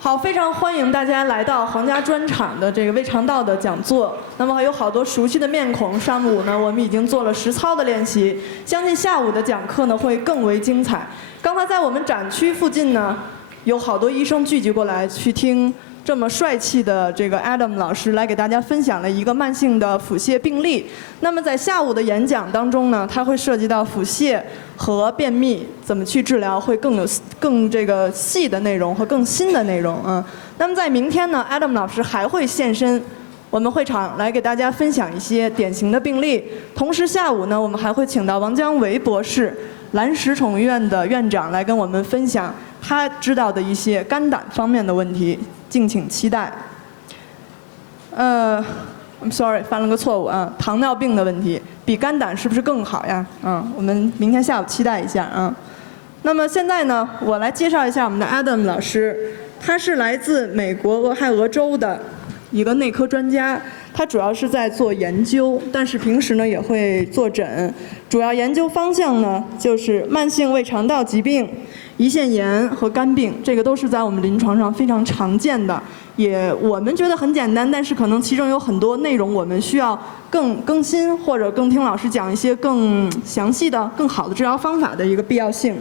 好，非常欢迎大家来到皇家专场的这个胃肠道的讲座。那么还有好多熟悉的面孔。上午呢，我们已经做了实操的练习，相信下午的讲课呢会更为精彩。刚才在我们展区附近呢，有好多医生聚集过来去听这么帅气的这个 Adam 老师来给大家分享了一个慢性的腹泻病例。那么在下午的演讲当中呢，它会涉及到腹泻和便秘怎么去治疗，会更这个细的内容和更新的内容啊。那么在明天呢 ，Adam 老师还会现身我们会场来给大家分享一些典型的病例。同时下午呢，我们还会请到王江维博士，蓝石宠医院的院长来跟我们分享他知道的一些肝胆方面的问题，敬请期待。I'm sorry， 犯了个错误啊，糖尿病的问题比肝胆是不是更好呀？我们明天下午期待一下啊。那么现在呢，我来介绍一下我们的 Adam 老师，他是来自美国俄亥俄州的一个内科专家，他主要是在做研究，但是平时呢也会坐诊。主要研究方向呢就是慢性胃肠道疾病、胰腺炎和肝病，这个都是在我们临床上非常常见的，也我们觉得很简单，但是可能其中有很多内容我们需要更新，或者更听老师讲一些更详细的、更好的治疗方法的一个必要性。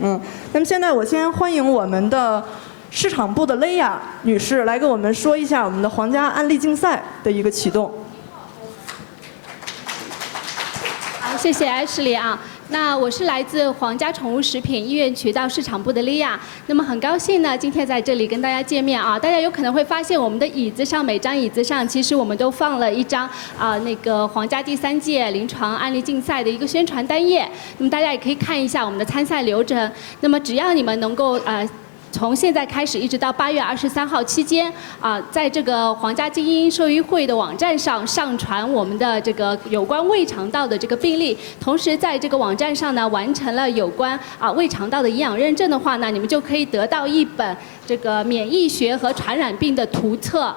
那么现在我先欢迎我们的市场部的雷亚女士来跟我们说一下我们的皇家案例竞赛的一个启动。好，谢谢 Ashley 啊。那我是来自皇家宠物食品医院渠道市场部的莉亚，那么很高兴呢，今天在这里跟大家见面啊。大家有可能会发现我们的椅子上，每张椅子上其实我们都放了一张那个皇家第3届临床案例竞赛的一个宣传单页，那么大家也可以看一下我们的参赛流程。那么只要你们能够从现在开始一直到8月23号期间在这个皇家精英兽医会的网站上上传我们的这个有关胃肠道的这个病例，同时在这个网站上呢完成了有关胃肠道的营养认证的话呢，你们就可以得到一本这个免疫学和传染病的图册。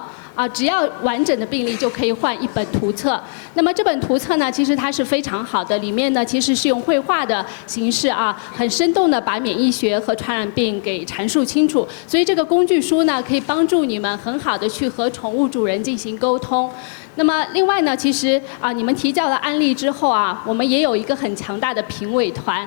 只要完整的病例就可以换一本图册。那么这本图册呢，其实它是非常好的，里面呢其实是用绘画的形式很生动的把免疫学和传染病给阐述清楚。所以这个工具书呢，可以帮助你们很好的去和宠物主人进行沟通。那么另外呢，其实你们提交了案例之后我们也有一个很强大的评委团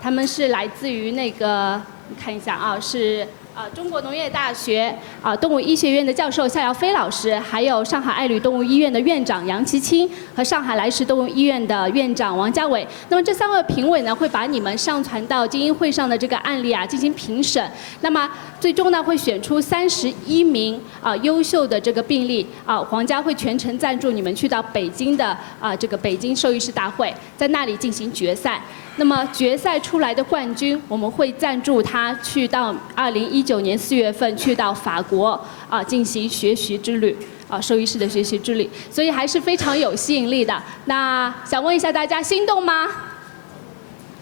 他们是来自于那个你看一下是。中国农业大学动物医学院的教授夏耀飞老师，还有上海爱侣动物医院的院长杨其清和上海来时动物医院的院长王家伟。那么这3位评委呢，会把你们上传到精英会上的这个案例进行评审。那么最终呢，会选出31名优秀的这个病例皇家会全程赞助你们去到北京的这个北京兽医师大会，在那里进行决赛。那么决赛出来的冠军，我们会赞助他去到2019年4月份去到法国进行学习之旅兽医师的学习之旅，所以还是非常有吸引力的。那想问一下大家心动吗？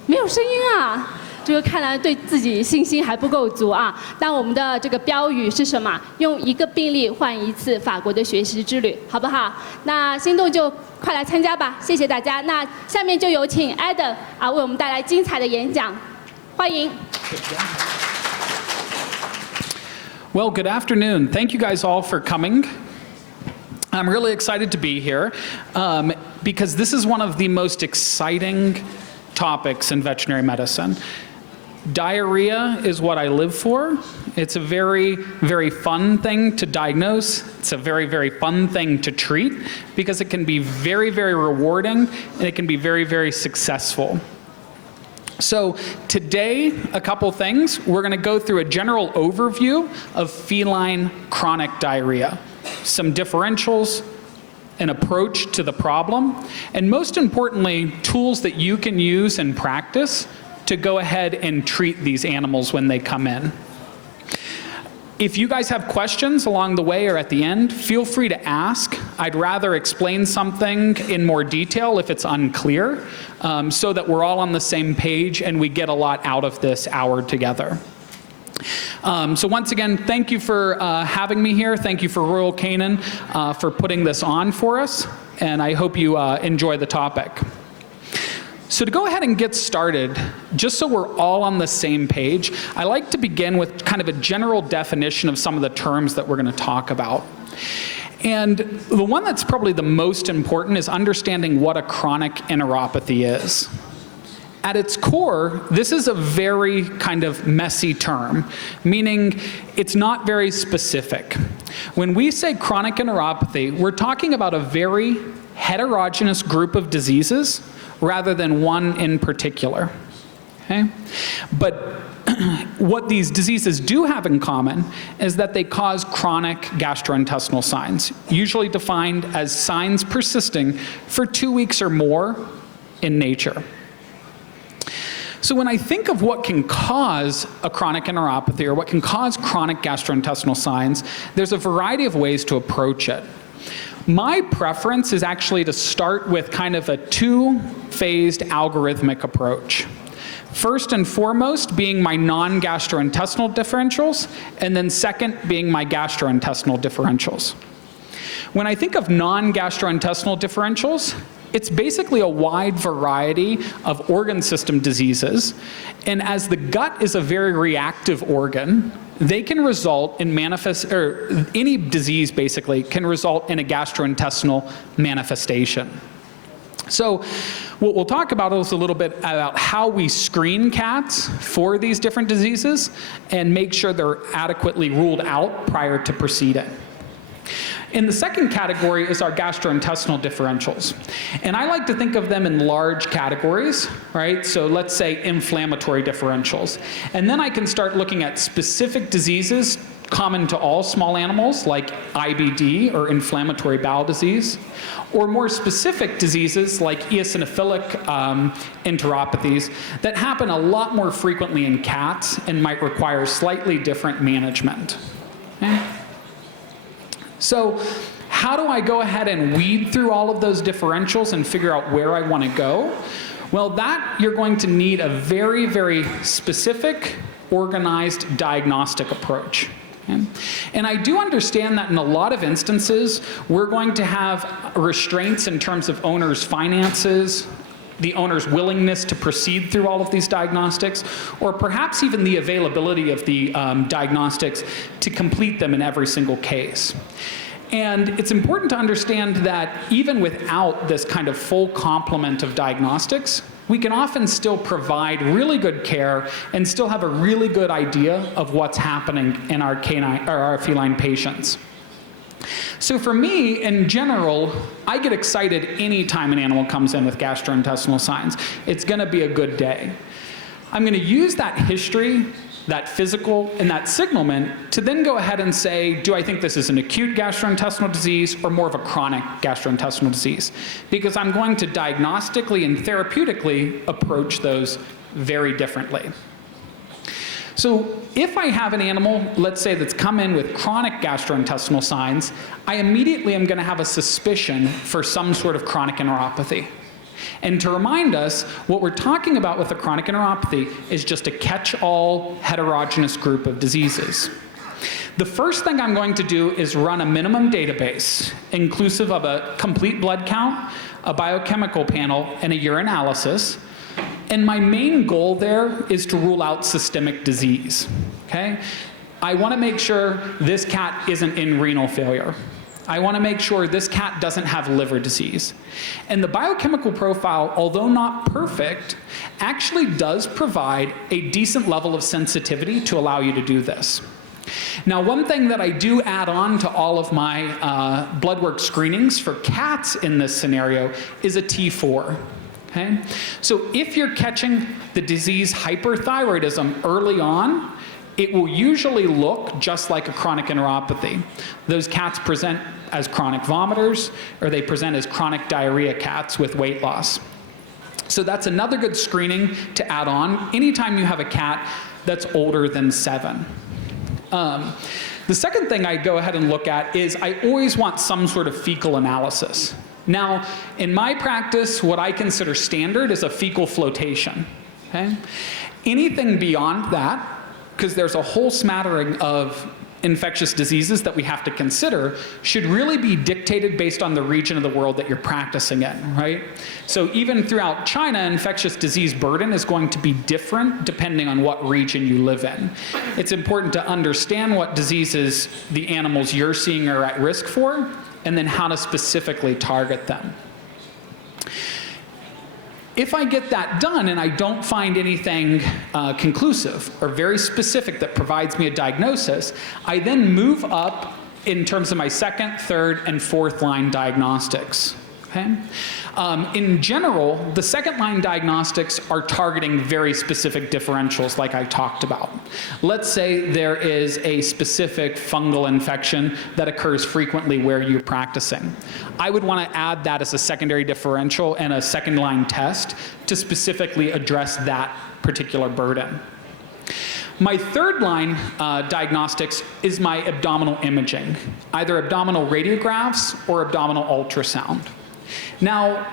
没有声音这个看来对自己信心还不够足但我们的这个标语是什么？用1个病例换1次法国的学习之旅，好不好？那心动就快来参加吧！谢谢大家。那下面就有请 Adam 为我们带来精彩的演讲，欢迎。Well, good afternoon. Thank you guys all for coming. I'm really excited to be here because this is one of the most exciting topics in veterinary medicine. Diarrhea is what I live for. It's a very, very fun thing to diagnose. It's a very, very fun thing to treat because it can be very, very rewarding and it can be very, very successful. So today, a couple things. We're going to go through a general overview of feline chronic diarrhea, some differentials, an approach to the problem, and most importantly, tools that you can use in practice to go ahead and treat these animals when they come in. If you guys have questions along the way or at the end, feel free to ask. I'd rather explain something in more detail if it's unclear, so that we're all on the same page and we get a lot out of this hour together. So once again, thank you for having me here. Thank you for Royal Canin for putting this on for us, and I hope you enjoy the topic. So to go ahead and get started, just so we're all on the same page, I like to begin with kind of a general definition of some of the terms that we're going to talk about. And the one that's probably the most important is understanding what a chronic enteropathy is. At its core, this is a very kind of messy term, meaning it's not very specific. When we say chronic enteropathy, we're talking about a very heterogeneous group of diseases rather than one in particular. Okay? But what these diseases do have in common is that they cause chronic gastrointestinal signs, usually defined as signs persisting for 2 weeks or more in nature. So when I think of what can cause a chronic enteropathy or what can cause chronic gastrointestinal signs, there's a variety of ways to approach it. My preference is actually to start with kind of a two-phased algorithmic approach. First and foremost being my non-gastrointestinal differentials, and then second being my gastrointestinal differentials. When I think of non-gastrointestinal differentials, it's basically a wide variety of organ system diseases, and as the gut is a very reactive organ, they can result in any disease basically can result in a gastrointestinal manifestation. So what we'll talk about is a little bit about how we screen cats for these different diseases and make sure they're adequately ruled out prior to proceeding. And the second category is our gastrointestinal differentials. And I like to think of them in large categories, right? So let's say inflammatory differentials. And then I can start looking at specific diseases common to all small animals, like IBD or inflammatory bowel disease, or more specific diseases like eosinophilic enteropathies that happen a lot more frequently in cats and might require slightly different management. Okay? So how do I go ahead and weed through all of those differentials and figure out where I want to go? Well, that you're going to need a very, very specific, organized diagnostic approach. Okay? And I do understand that in a lot of instances, we're going to have restraints in terms of owners' finances, the owner's willingness to proceed through all of these diagnostics, or perhaps even the availability of the diagnostics to complete them in every single case. And it's important to understand that even without this kind of full complement of diagnostics, we can often still provide really good care and still have a really good idea of what's happening in our feline patients. So for me, in general, I get excited anytime an animal comes in with gastrointestinal signs. It's going to be a good day. I'm going to use that history, that physical, and that signalment to then go ahead and say, do I think this is an acute gastrointestinal disease or more of a chronic gastrointestinal disease? Because I'm going to diagnostically and therapeutically approach those very differently. So if I have an animal, let's say that's come in with chronic gastrointestinal signs, I immediately am going to have a suspicion for some sort of chronic enteropathy. And to remind us, what we're talking about with a chronic enteropathy is just a catch-all heterogeneous group of diseases. The first thing I'm going to do is run a minimum database, inclusive of a complete blood count, a biochemical panel, and a urinalysis. And my main goal there is to rule out systemic disease, okay? I want to make sure this cat isn't in renal failure. I want to make sure this cat doesn't have liver disease. And the biochemical profile, although not perfect, actually does provide a decent level of sensitivity to allow you to do this. Now, one thing that I do add on to all of my blood work screenings for cats in this scenario is a T4. Okay? So if you're catching the disease hyperthyroidism early on, it will usually look just like a chronic enteropathy. Those cats present as chronic vomiters, or they present as chronic diarrhea cats with weight loss. So that's another good screening to add on anytime you have a cat that's older than 7. The second thing I go ahead and look at is I always want some sort of fecal analysis. Now, in my practice, what I consider standard is a fecal flotation. Okay? Anything beyond that because there's a whole smattering of infectious diseases that we have to consider, should really be dictated based on the region of the world that you're practicing in, right? So even throughout China, infectious disease burden is going to be different depending on what region you live in. It's important to understand what diseases the animals you're seeing are at risk for, and then how to specifically target them. If I get that done and I don't find anything conclusive or very specific that provides me a diagnosis, I then move up in terms of my second, third, and fourth line diagnostics. Okay? In general, the second line diagnostics are targeting very specific differentials like I talked about. Let's say there is a specific fungal infection that occurs frequently where you're practicing. I would want to add that as a secondary differential and a second line test to specifically address that particular burden. My third line diagnostics is my abdominal imaging, either abdominal radiographs or abdominal ultrasound. Now,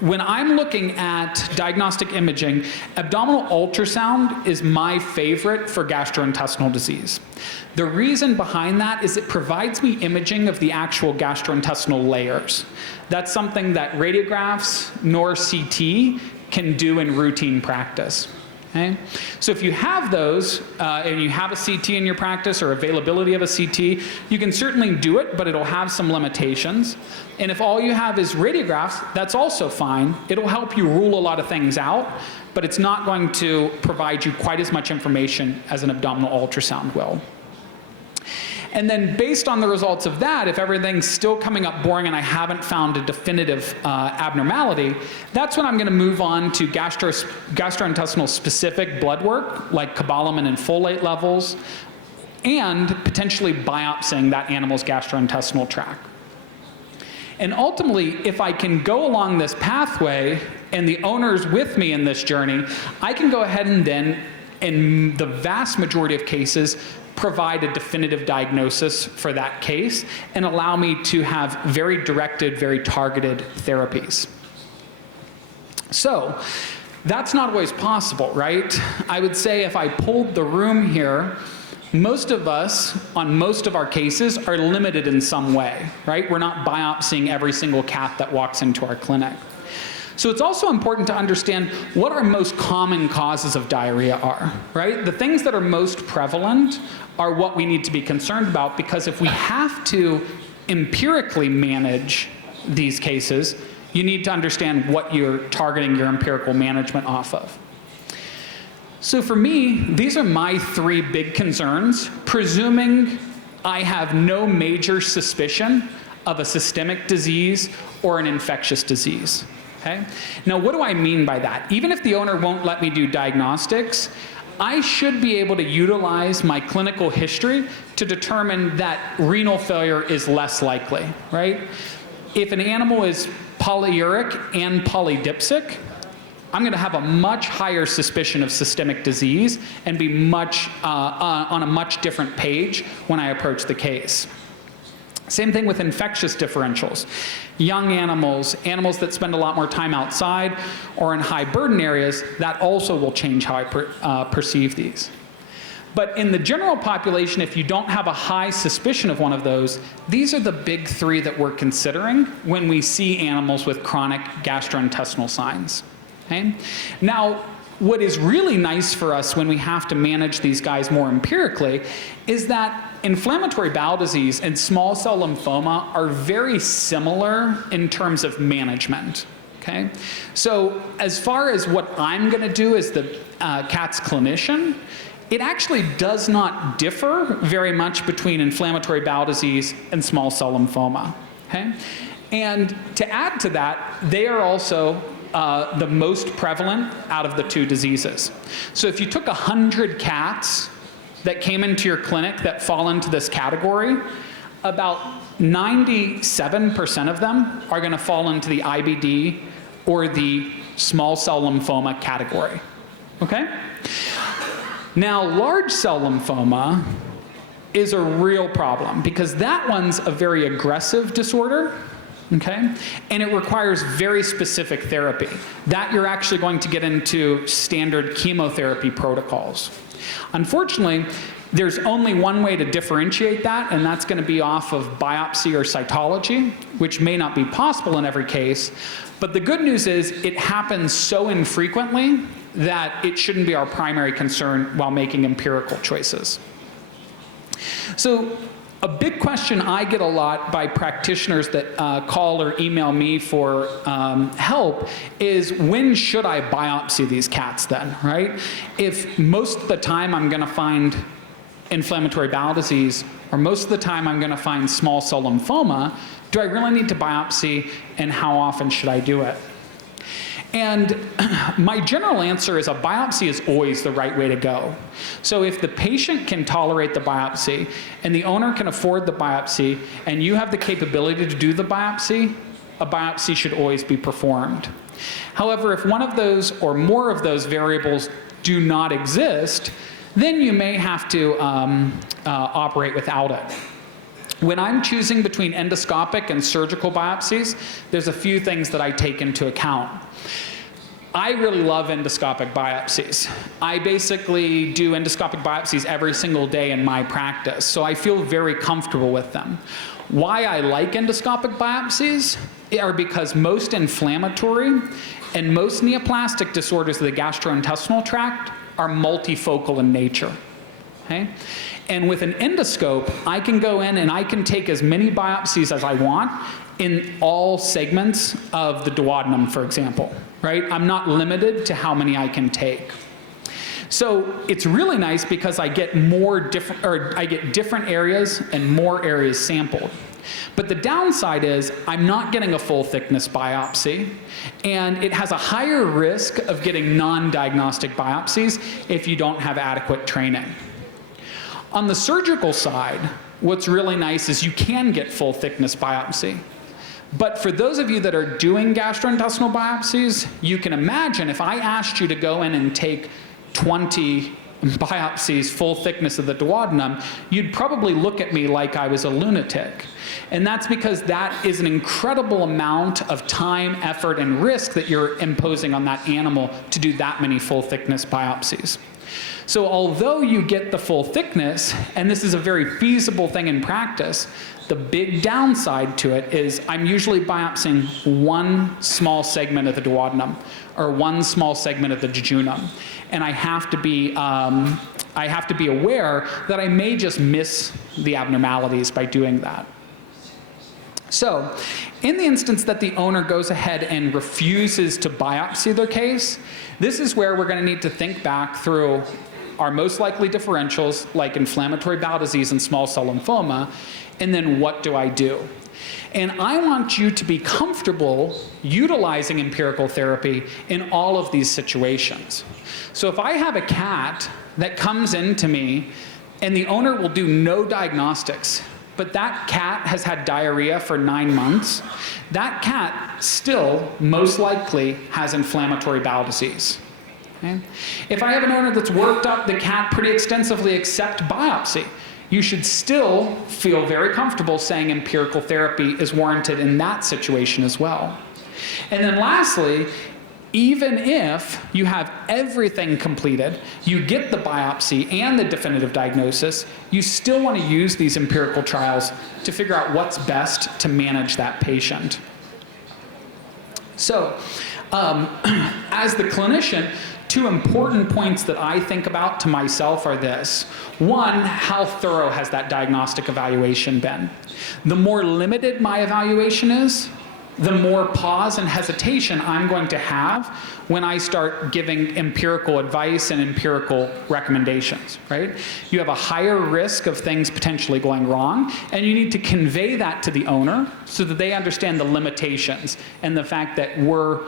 when I'm looking at diagnostic imaging, abdominal ultrasound is my favorite for gastrointestinal disease. The reason behind that is it provides me imaging of the actual gastrointestinal layers. That's something that radiographs nor CT can do in routine practice. Okay? So if you have those, and you have a CT in your practice or availability of a CT, you can certainly do it, but it'll have some limitations. And if all you have is radiographs, that's also fine. It'll help you rule a lot of things out, but it's not going to provide you quite as much information as an abdominal ultrasound will. And then based on the results of that, if everything's still coming up boring and I haven't found a definitive abnormality, that's when I'm going to move on to gastrointestinal specific blood work, like cobalamin and folate levels, and potentially biopsying that animal's gastrointestinal tract. And ultimately, if I can go along this pathway and the owner's with me in this journey, I can go ahead and then, in the vast majority of cases, provide a definitive diagnosis for that case and allow me to have very directed, very targeted therapies. So that's not always possible, right? I would say if I pulled the room here, most of us, on most of our cases, are limited in some way, right? We're not biopsying every single cat that walks into our clinic. So it's also important to understand what our most common causes of diarrhea are, right? The things that are most prevalent are what we need to be concerned about, because if we have to empirically manage these cases, you need to understand what you're targeting your empirical management off of. So for me, these are my three big concerns, presuming I have no major suspicion of a systemic disease or an infectious disease. Okay? Now, what do I mean by that? Even if the owner won't let me do diagnostics, I should be able to utilize my clinical history to determine that renal failure is less likely, right? If an animal is polyuric and polydipsic, I'm going to have a much higher suspicion of systemic disease and be on a much different page when I approach the case. Same thing with infectious differentials. Young animals, animals that spend a lot more time outside or in high burden areas, that also will change how I perceive these. But in the general population, if you don't have a high suspicion of one of those, these are the big three that we're considering when we see animals with chronic gastrointestinal signs. Okay? Now, what is really nice for us when we have to manage these guys more empirically is that inflammatory bowel disease and small cell lymphoma are very similar in terms of management. Okay? So as far as what I'm going to do as the cat's clinician, it actually does not differ very much between inflammatory bowel disease and small cell lymphoma. Okay? And to add to that, they are also the most prevalent out of the two diseases. So if you took 100 cats that came into your clinic that fall into this category, about 97% of them are going to fall into the IBD or the small cell lymphoma category. Okay? Now, large cell lymphoma is a real problem because that one's a very aggressive disorder. Okay? And it requires very specific therapy. That you're actually going to get into standard chemotherapy protocols. Unfortunately, there's only one way to differentiate that, and that's going to be off of biopsy or cytology, which may not be possible in every case. But the good news is it happens so infrequently that it shouldn't be our primary concern while making empirical choices. So a big question I get a lot by practitioners that call or email me for help is, when should I biopsy these cats then, right? If most of the time I'm going to find inflammatory bowel disease, or most of the time I'm going to find small cell lymphoma, do I really need to biopsy, and how often should I do it? And my general answer is a biopsy is always the right way to go. So if the patient can tolerate the biopsy, and the owner can afford the biopsy, and you have the capability to do the biopsy, a biopsy should always be performed. However, if one of those or more of those variables do not exist, then you may have to operate without it. When I'm choosing between endoscopic and surgical biopsies, there's a few things that I take into account. I really love endoscopic biopsies. I basically do endoscopic biopsies every single day in my practice, so I feel very comfortable with them. Why I like endoscopic biopsies are because most inflammatory and most neoplastic disorders of the gastrointestinal tract are multifocal in nature. Okay? And with an endoscope, I can go in and I can take as many biopsies as I want in all segments of the duodenum, for example, right? I'm not limited to how many I can take. So it's really nice because I get different areas and more areas sampled. But the downside is I'm not getting a full thickness biopsy, and it has a higher risk of getting non-diagnostic biopsies if you don't have adequate training. On the surgical side, what's really nice is you can get full thickness biopsy. But for those of you that are doing gastrointestinal biopsies, you can imagine if I asked you to go in and take 20 biopsies, full thickness of the duodenum, you'd probably look at me like I was a lunatic. And that's because that is an incredible amount of time, effort, and risk that you're imposing on that animal to do that many full thickness biopsies. So although you get the full thickness, and this is a very feasible thing in practice, the big downside to it is I'm usually biopsying one small segment of the duodenum or one small segment of the jejunum. And I have to be aware that I may just miss the abnormalities by doing that. So, in the instance that the owner goes ahead and refuses to biopsy their case, this is where we're going to need to think back through our most likely differentials, like inflammatory bowel disease and small cell lymphoma, and then what do I do? And I want you to be comfortable utilizing empirical therapy in all of these situations. So if I have a cat that comes into me and the owner will do no diagnostics, but that cat has had diarrhea for 9 months, that cat still most likely has inflammatory bowel disease. Okay? If I have an owner that's worked up the cat pretty extensively except biopsy, you should still feel very comfortable saying empirical therapy is warranted in that situation as well. And then lastly, even if you have everything completed, you get the biopsy and the definitive diagnosis, you still want to use these empirical trials to figure out what's best to manage that patient. So, as the clinician, two important points that I think about to myself are this. One, how thorough has that diagnostic evaluation been? The more limited my evaluation is, the more pause and hesitation I'm going to have when I start giving empirical advice and empirical recommendations, right? You have a higher risk of things potentially going wrong, and you need to convey that to the owner so that they understand the limitations and the fact that we're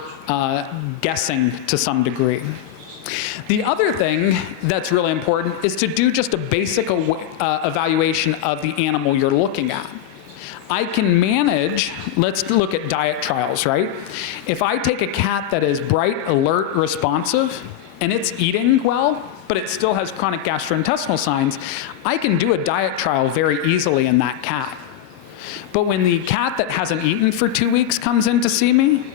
guessing to some degree. The other thing that's really important is to do just a basic evaluation of the animal you're looking at. I can manage, let's look at diet trials, right? If I take a cat that is bright, alert, responsive, and it's eating well, but it still has chronic gastrointestinal signs, I can do a diet trial very easily in that cat. But when the cat that hasn't eaten for 2 weeks comes in to see me,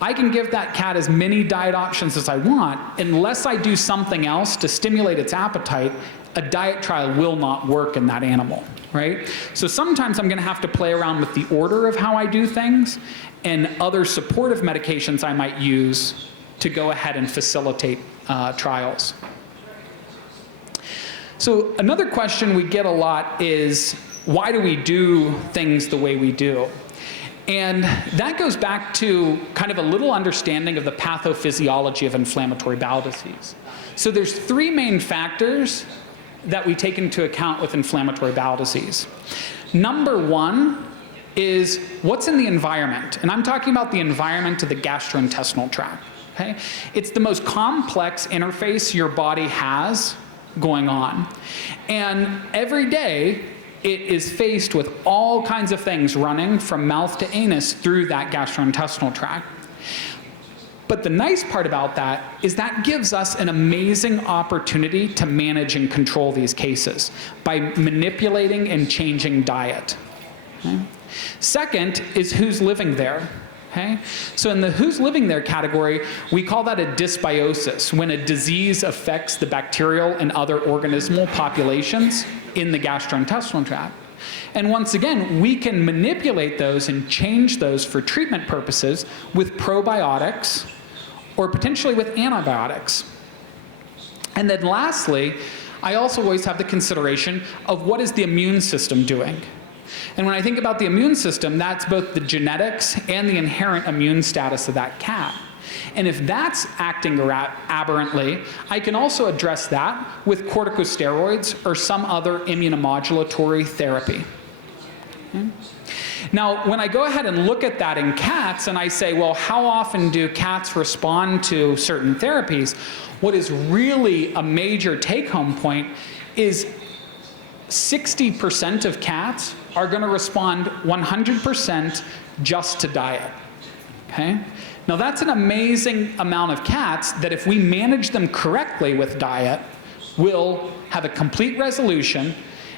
I can give that cat as many diet options as I want. Unless I do something else to stimulate its appetite, a diet trial will not work in that animal, right? So sometimes I'm going to have to play around with the order of how I do things and other supportive medications I might use to go ahead and facilitate trials. So another question we get a lot is, why do we do things the way we do? And that goes back to kind of a little understanding of the pathophysiology of inflammatory bowel disease. So there's three main factors that we take into account with inflammatory bowel disease. Number one is what's in the environment. And I'm talking about the environment of the gastrointestinal tract. Okay? It's the most complex interface your body has going on. And every day, it is faced with all kinds of things running from mouth to anus through that gastrointestinal tract. But the nice part about that is that gives us an amazing opportunity to manage and control these cases by manipulating and changing diet. Okay? Second is who's living there. Okay? So in the who's living there category, we call that a dysbiosis, when a disease affects the bacterial and other organismal populations in the gastrointestinal tract. And once again, we can manipulate those and change those for treatment purposes with probiotics or potentially with antibiotics. And then lastly, I also always have the consideration of what is the immune system doing. And when I think about the immune system, that's both the genetics and the inherent immune status of that cat. And if that's acting aberrantly, I can also address that with corticosteroids or some other immunomodulatory therapy. Okay? Now, when I go ahead and look at that in cats and I say, well, how often do cats respond to certain therapies? What is really a major take-home point is 60% of cats are going to respond 100% just to diet. Okay? Now that's an amazing amount of cats that if we manage them correctly with diet, will have a complete resolution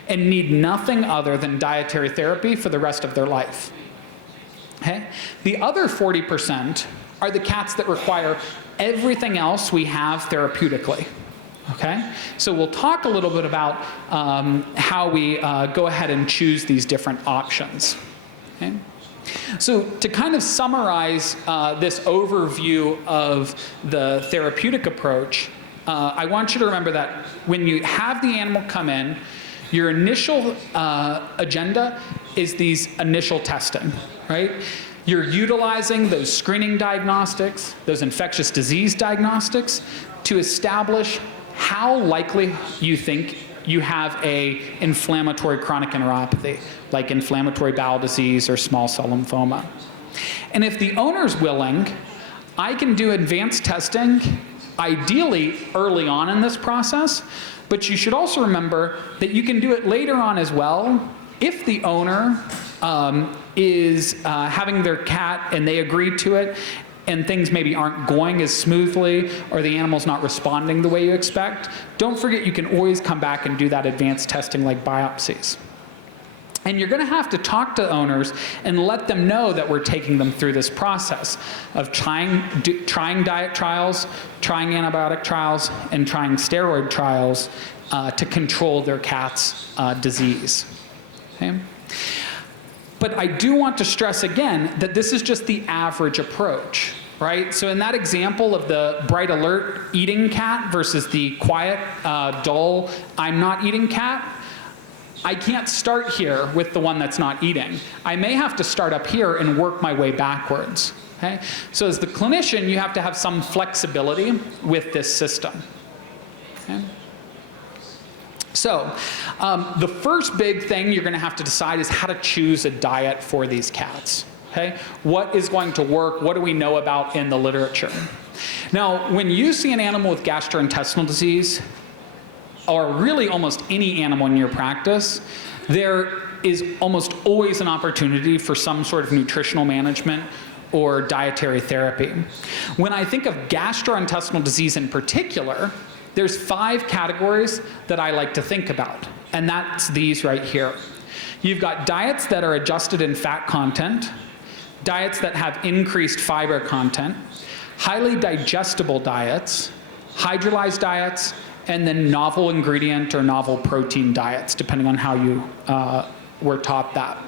and need nothing other than dietary therapy for the rest of their life. Okay? The other 40% are the cats that require everything else we have therapeutically. Okay? So we'll talk a little bit about how we go ahead and choose these different options. Okay? So to kind of summarize this overview of the therapeutic approach, I want you to remember that when you have the animal come in, your initial agenda is these initial testing, right? You're utilizing those screening diagnostics, those infectious disease diagnostics, to establish how likely you think you have a inflammatory chronic enteropathy, like inflammatory bowel disease or small cell lymphoma. And if the owner's willing, I can do advanced testing, ideally early on in this process, but you should also remember that you can do it later on as well if the owner is having their cat and they agree to it and things maybe aren't going as smoothly or the animal's not responding the way you expect. Don't forget you can always come back and do that advanced testing like biopsies. And you're going to have to talk to owners and let them know that we're taking them through this process of trying diet trials, trying antibiotic trials, and trying steroid trials to control their cat's disease. Okay? But I do want to stress again that this is just the average approach, right? So in that example of the bright alert eating cat versus the quiet, dull, I'm not eating cat, I can't start here with the one that's not eating. I may have to start up here and work my way backwards. Okay? So as the clinician, you have to have some flexibility with this system. Okay? So the first big thing you're going to have to decide is how to choose a diet for these cats. Okay? What is going to work? What do we know about in the literature? Now, when you see an animal with gastrointestinal disease, or really almost any animal in your practice, there is almost always an opportunity for some sort of nutritional management or dietary therapy. When I think of gastrointestinal disease in particular, there's 5 categories that I like to think about, and that's these right here. You've got diets that are adjusted in fat content, diets that have increased fiber content, highly digestible diets, hydrolyzed diets, and then novel ingredient or novel protein diets, depending on how you were taught that.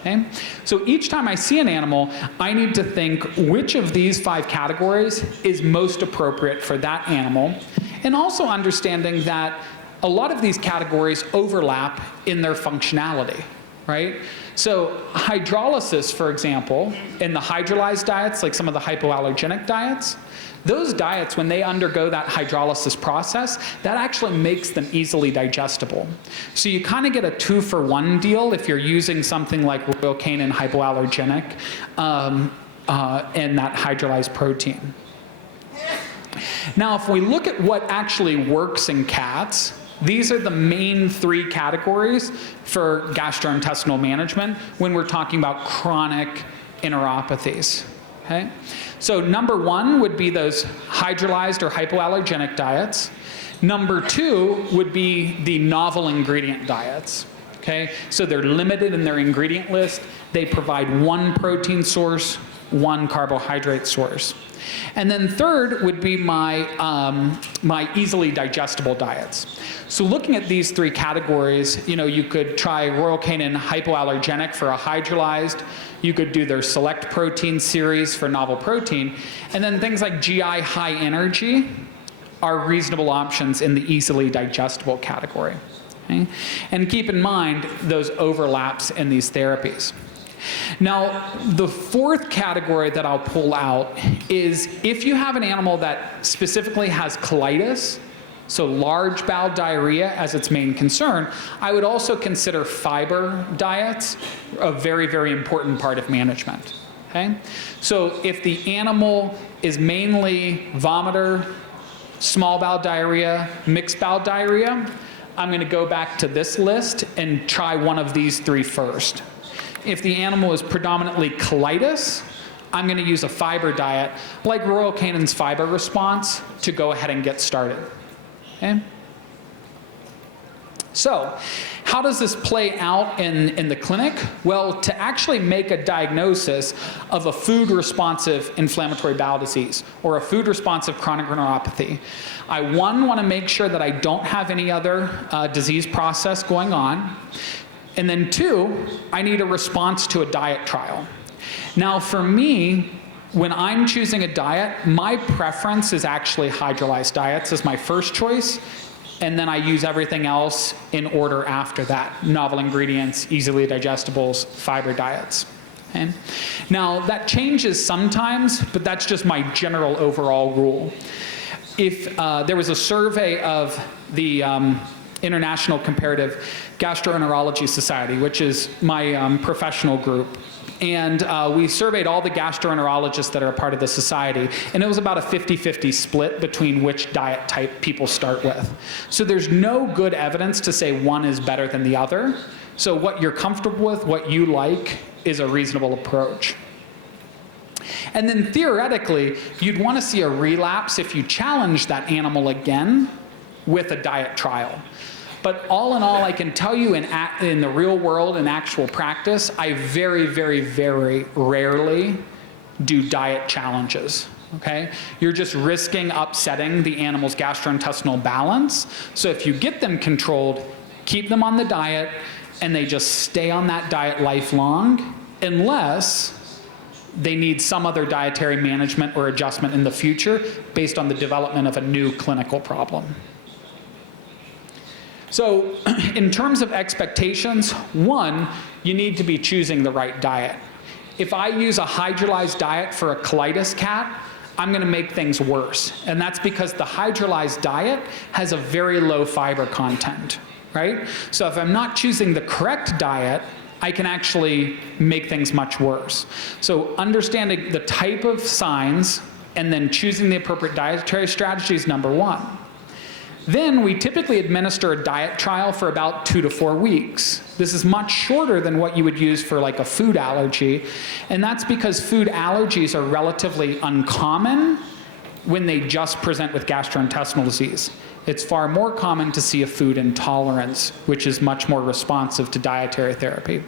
Okay? So each time I see an animal, I need to think which of these 5 categories is most appropriate for that animal, and also understanding that a lot of these categories overlap in their functionality, right? So hydrolysis, for example, in the hydrolyzed diets, like some of the hypoallergenic diets, those diets, when they undergo that hydrolysis process, that actually makes them easily digestible. So you kind of get a 2-for-1 deal if you're using something like Royal Canin hypoallergenic and that hydrolyzed protein. Now, if we look at what actually works in cats, these are the main 3 categories for gastrointestinal management when we're talking about chronic enteropathies. Okay? So number 1 would be those hydrolyzed or hypoallergenic diets. Number 2 would be the novel ingredient diets. Okay? So they're limited in their ingredient list. They provide 1 protein source, 1 carbohydrate source. And then third would be my easily digestible diets. So looking at these 3 categories, you could try Royal Canin hypoallergenic for a hydrolyzed. You could do their select protein series for novel protein. And then things like GI high energy are reasonable options in the easily digestible category. Okay? And keep in mind those overlaps in these therapies. Now, the 4th category that I'll pull out is if you have an animal that specifically has colitis, so large bowel diarrhea as its main concern, I would also consider fiber diets a very, very important part of management. Okay? So if the animal is mainly vomiter, small bowel diarrhea, mixed bowel diarrhea, I'm going to go back to this list and try one of these 3 first. If the animal is predominantly colitis, I'm going to use a fiber diet like Royal Canin's fiber response to go ahead and get started. Okay? So, how does this play out in the clinic? Well, to actually make a diagnosis of a food-responsive inflammatory bowel disease or a food-responsive chronic neuropathy, I want to make sure that I don't have any other disease process going on. And then 2, I need a response to a diet trial. Now for me, when I'm choosing a diet, my preference is actually hydrolyzed diets as my first choice, and then I use everything else in order after that. Novel ingredients, easily digestibles, fiber diets. Okay? Now that changes sometimes, but that's just my general overall rule. If there was a survey of the International Comparative Gastroenterology Society, which is my professional group. And we surveyed all the gastroenterologists that are a part of the society, and it was about a 50-50 split between which diet type people start with. So there's no good evidence to say one is better than the other. So what you're comfortable with, what you like, is a reasonable approach. And then theoretically, you'd want to see a relapse if you challenge that animal again with a diet trial. But all in all, I can tell you in the real world, in actual practice, I very, very, very rarely do diet challenges. Okay? You're just risking upsetting the animal's gastrointestinal balance. So if you get them controlled, keep them on the diet, and they just stay on that diet lifelong, unless they need some other dietary management or adjustment in the future based on the development of a new clinical problem. So in terms of expectations, 1, you need to be choosing the right diet. If I use a hydrolyzed diet for a colitis cat, I'm going to make things worse. And that's because the hydrolyzed diet has a very low fiber content, right? So if I'm not choosing the correct diet, I can actually make things much worse. So understanding the type of signs and then choosing the appropriate dietary strategy is number 1. Then we typically administer a diet trial for about 2 to 4 weeks. This is much shorter than what you would use for like a food allergy, and that's because food allergies are relatively uncommon when they just present with gastrointestinal disease. It's far more common to see a food intolerance, which is much more responsive to dietary therapy.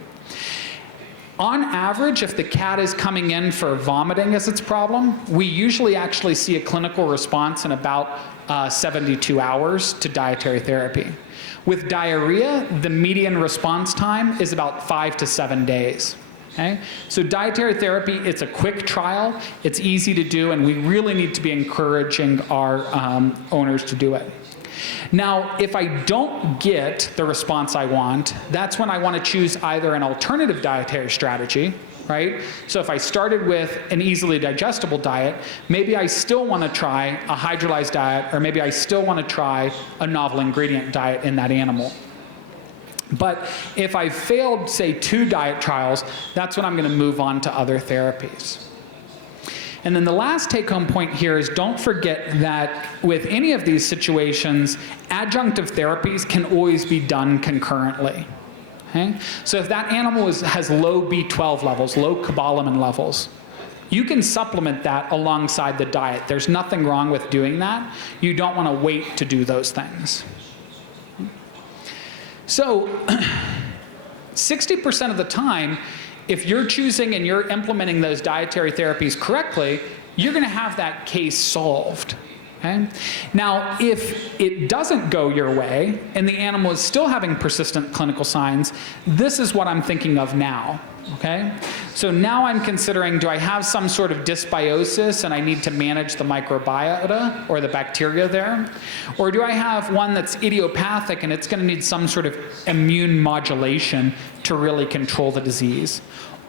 On average, if the cat is coming in for vomiting as its problem, we usually actually see a clinical response in about 72 hours to dietary therapy. With diarrhea, the median response time is about 5 to 7 days. Okay? So dietary therapy, it's a quick trial, it's easy to do, and we really need to be encouraging our owners to do it. Now, if I don't get the response I want, that's when I want to choose either an alternative dietary strategy, right? So if I started with an easily digestible diet, maybe I still want to try a hydrolyzed diet, or maybe I still want to try a novel ingredient diet in that animal. But if I failed, say, 2 diet trials, that's when I'm going to move on to other therapies. And then the last take-home point here is don't forget that with any of these situations, adjunctive therapies can always be done concurrently. Okay? So if that animal has low B12 levels, low cobalamin levels, you can supplement that alongside the diet. There's nothing wrong with doing that. You don't want to wait to do those things. So 60% of the time, if you're choosing and you're implementing those dietary therapies correctly, you're going to have that case solved. Okay? Now, if it doesn't go your way and the animal is still having persistent clinical signs, this is what I'm thinking of now. Okay? So now I'm considering, do I have some sort of dysbiosis and I need to manage the microbiota or the bacteria there? Or do I have one that's idiopathic and it's going to need some sort of immune modulation to really control the disease?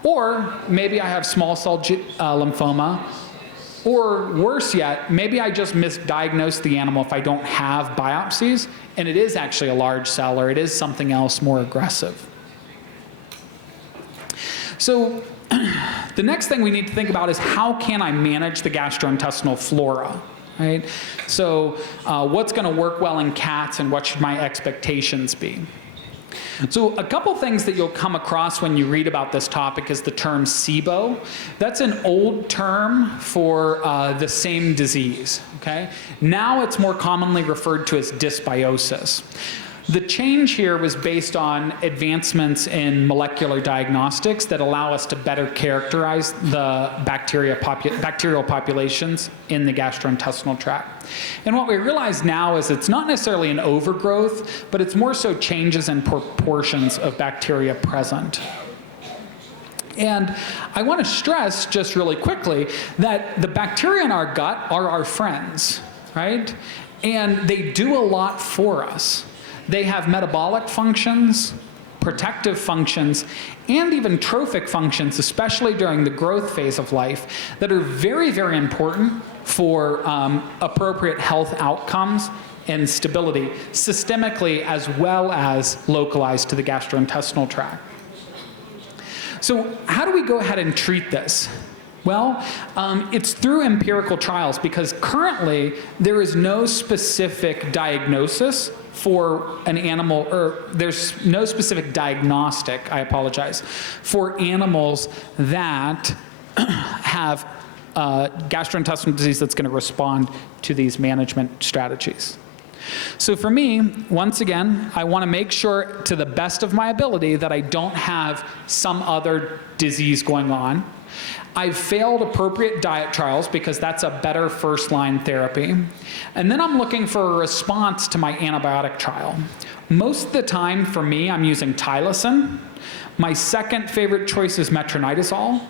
Or maybe I have small cell lymphoma. Or worse yet, maybe I just misdiagnosed the animal if I don't have biopsies and it is actually a large cell or it is something else more aggressive. So the next thing we need to think about is how can I manage the gastrointestinal flora, right? So what's going to work well in cats and what should my expectations be? So a couple things that you'll come across when you read about this topic is the term SIBO. That's an old term for the same disease, okay? Now it's more commonly referred to as dysbiosis. The change here was based on advancements in molecular diagnostics that allow us to better characterize the bacterial populations in the gastrointestinal tract. And what we realize now is it's not necessarily an overgrowth, but it's more so changes in proportions of bacteria present. And I want to stress just really quickly that the bacteria in our gut are our friends, right? And they do a lot for us. They have metabolic functions, protective functions, and even trophic functions, especially during the growth phase of life, that are very, very important for appropriate health outcomes and stability, systemically as well as localized to the gastrointestinal tract. So how do we go ahead and treat this? Well, it's through empirical trials because currently there is no specific diagnosis for an animal, or there's no specific diagnostic, I apologize, for animals that have gastrointestinal disease that's going to respond to these management strategies. So for me, once again, I want to make sure to the best of my ability that I don't have some other disease going on. I've failed appropriate diet trials because that's a better first-line therapy. And then I'm looking for a response to my antibiotic trial. Most of the time, for me, I'm using Tylosin. My second favorite choice is metronidazole.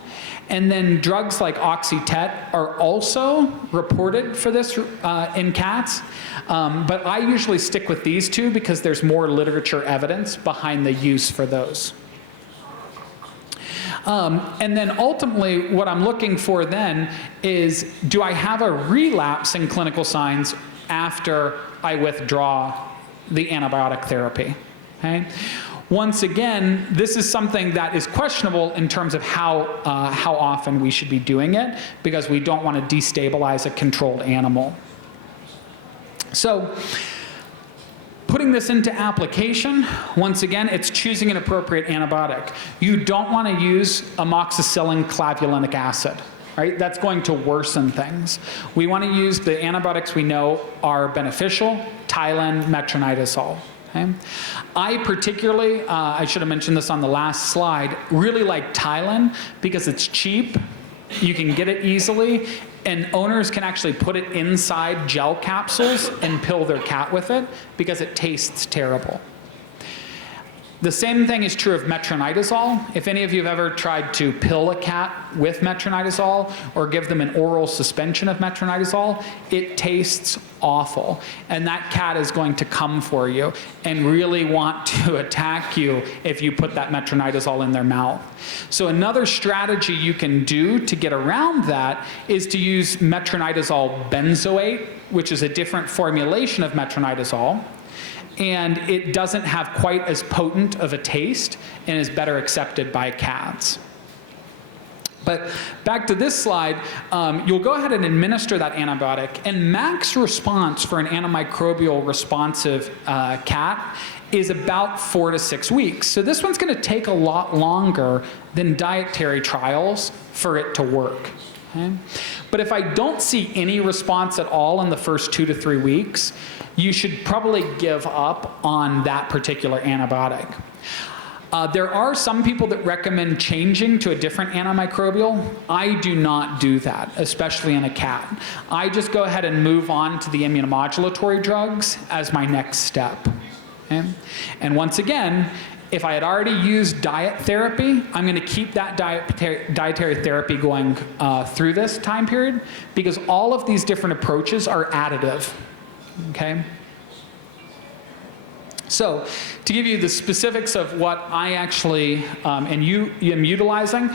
And then drugs like Oxytet are also reported for this in cats. But I usually stick with these two because there's more literature evidence behind the use for those. And then ultimately, what I'm looking for then is, do I have a relapse in clinical signs after I withdraw the antibiotic therapy? Okay? Once again, this is something that is questionable in terms of how often we should be doing it, because we don't want to destabilize a controlled animal. So, putting this into application, once again, it's choosing an appropriate antibiotic. You don't want to use amoxicillin clavulanic acid, right? That's going to worsen things. We want to use the antibiotics we know are beneficial, Tylenol, metronidazole. Okay? I particularly, I should have mentioned this on the last slide, really like Tylen because it's cheap, you can get it easily, and owners can actually put it inside gel capsules and pill their cat with it because it tastes terrible. The same thing is true of metronidazole. If any of you have ever tried to pill a cat with metronidazole or give them an oral suspension of metronidazole, it tastes awful. And that cat is going to come for you and really want to attack you if you put that metronidazole in their mouth. So another strategy you can do to get around that is to use metronidazole benzoate, which is a different formulation of metronidazole. And it doesn't have quite as potent of a taste and is better accepted by cats. But back to this slide, you'll go ahead and administer that antibiotic, and max response for an antimicrobial responsive cat is about 4 to 6 weeks. So this one's going to take a lot longer than dietary trials for it to work. Okay? But if I don't see any response at all in the first 2 to 3 weeks, you should probably give up on that particular antibiotic. There are some people that recommend changing to a different antimicrobial. I do not do that, especially in a cat. I just go ahead and move on to the immunomodulatory drugs as my next step. Okay? And once again, if I had already used diet therapy, I'm going to keep that dietary therapy going through this time period because all of these different approaches are additive. Okay? So, to give you the specifics of what I actually am utilizing,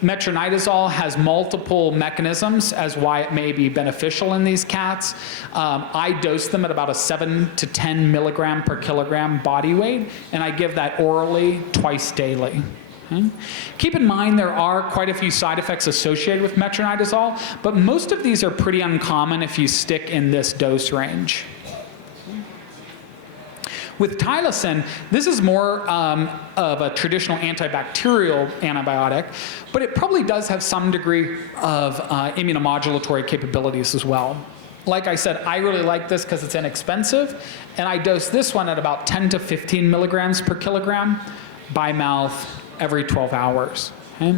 metronidazole has multiple mechanisms as why it may be beneficial in these cats. I dose them at about a 7 to 10 milligram per kilogram body weight, and I give that orally twice daily. Okay. Keep in mind there are quite a few side effects associated with metronidazole, but most of these are pretty uncommon if you stick in this dose range. With Tylosin, this is more of a traditional antibacterial antibiotic, but it probably does have some degree of immunomodulatory capabilities as well. Like I said, I really like this because it's inexpensive, and I dose this one at about 10 to 15 milligrams per kilogram by mouth every 12 hours. Okay?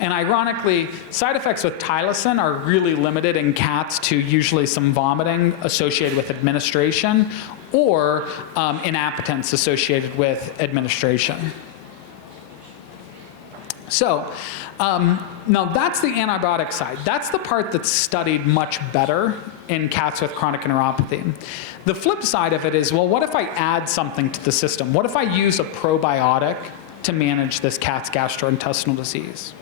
And ironically, side effects with Tylosin are really limited in cats to usually some vomiting associated with administration or inappetence associated with administration. So, now that's the antibiotic side. That's the part that's studied much better in cats with chronic enteropathy. The flip side of it is, well, what if I add something to the system? What if I use a probiotic to manage this cat's gastrointestinal disease?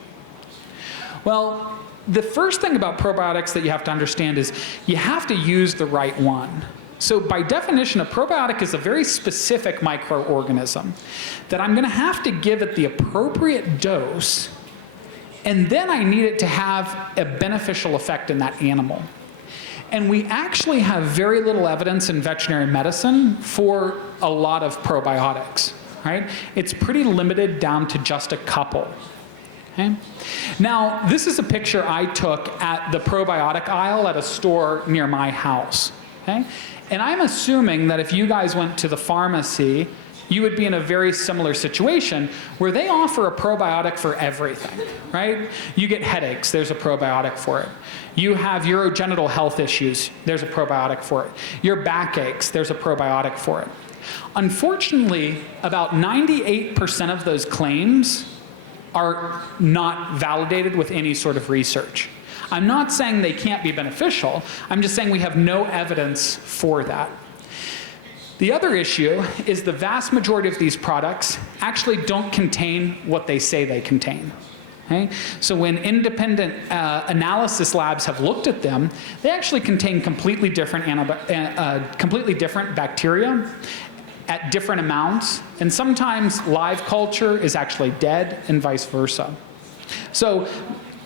Well, the first thing about probiotics that you have to understand is you have to use the right one. So by definition, a probiotic is a very specific microorganism that I'm going to have to give it the appropriate dose, and then I need it to have a beneficial effect in that animal. And we actually have very little evidence in veterinary medicine for a lot of probiotics. Right? It's pretty limited down to just a couple. Okay? Now, this is a picture I took at the probiotic aisle at a store near my house. Okay? And I'm assuming that if you guys went to the pharmacy, you would be in a very similar situation where they offer a probiotic for everything, right? You get headaches, there's a probiotic for it. You have urogenital health issues, there's a probiotic for it. Your back aches, there's a probiotic for it. Unfortunately, about 98% of those claims are not validated with any sort of research. I'm not saying they can't be beneficial, I'm just saying we have no evidence for that. The other issue is the vast majority of these products actually don't contain what they say they contain. Okay? So when independent analysis labs have looked at them, they actually contain completely different bacteria at different amounts, and sometimes live culture is actually dead and vice versa. So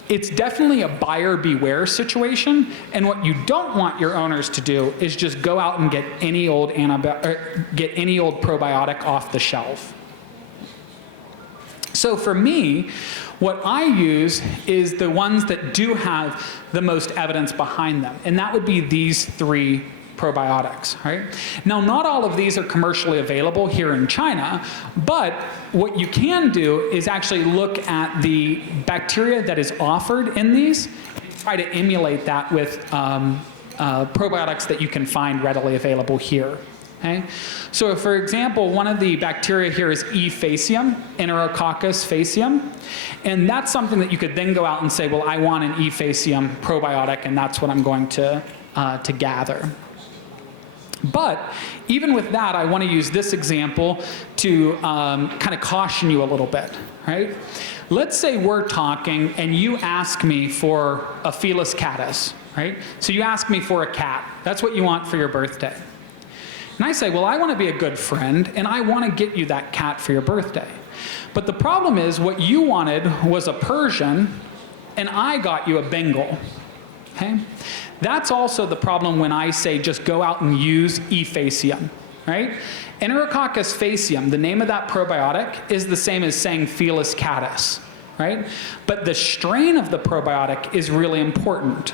it's definitely a buyer beware situation, and what you don't want your owners to do is just go out and get any old probiotic off the shelf. So for me, what I use is the ones that do have the most evidence behind them, and that would be these 3 probiotics, right? Now, not all of these are commercially available here in China, but what you can do is actually look at the bacteria that is offered in these and try to emulate that with probiotics that you can find readily available here. Okay? So for example, one of the bacteria here is E. faecium, Enterococcus faecium, and that's something that you could then go out and say, well, I want an E. faecium probiotic, and that's what I'm going to gather. But even with that, I want to use this example to kind of caution you a little bit, right? Let's say we're talking and you ask me for a Felis catus, right? So you ask me for a cat. That's what you want for your birthday. And I say, well, I want to be a good friend, and I want to get you that cat for your birthday. But the problem is what you wanted was a Persian, and I got you a Bengal. Okay? That's also the problem when I say just go out and use E. faecium, right? Enterococcus faecium, the name of that probiotic, is the same as saying Felis catus, right? But the strain of the probiotic is really important,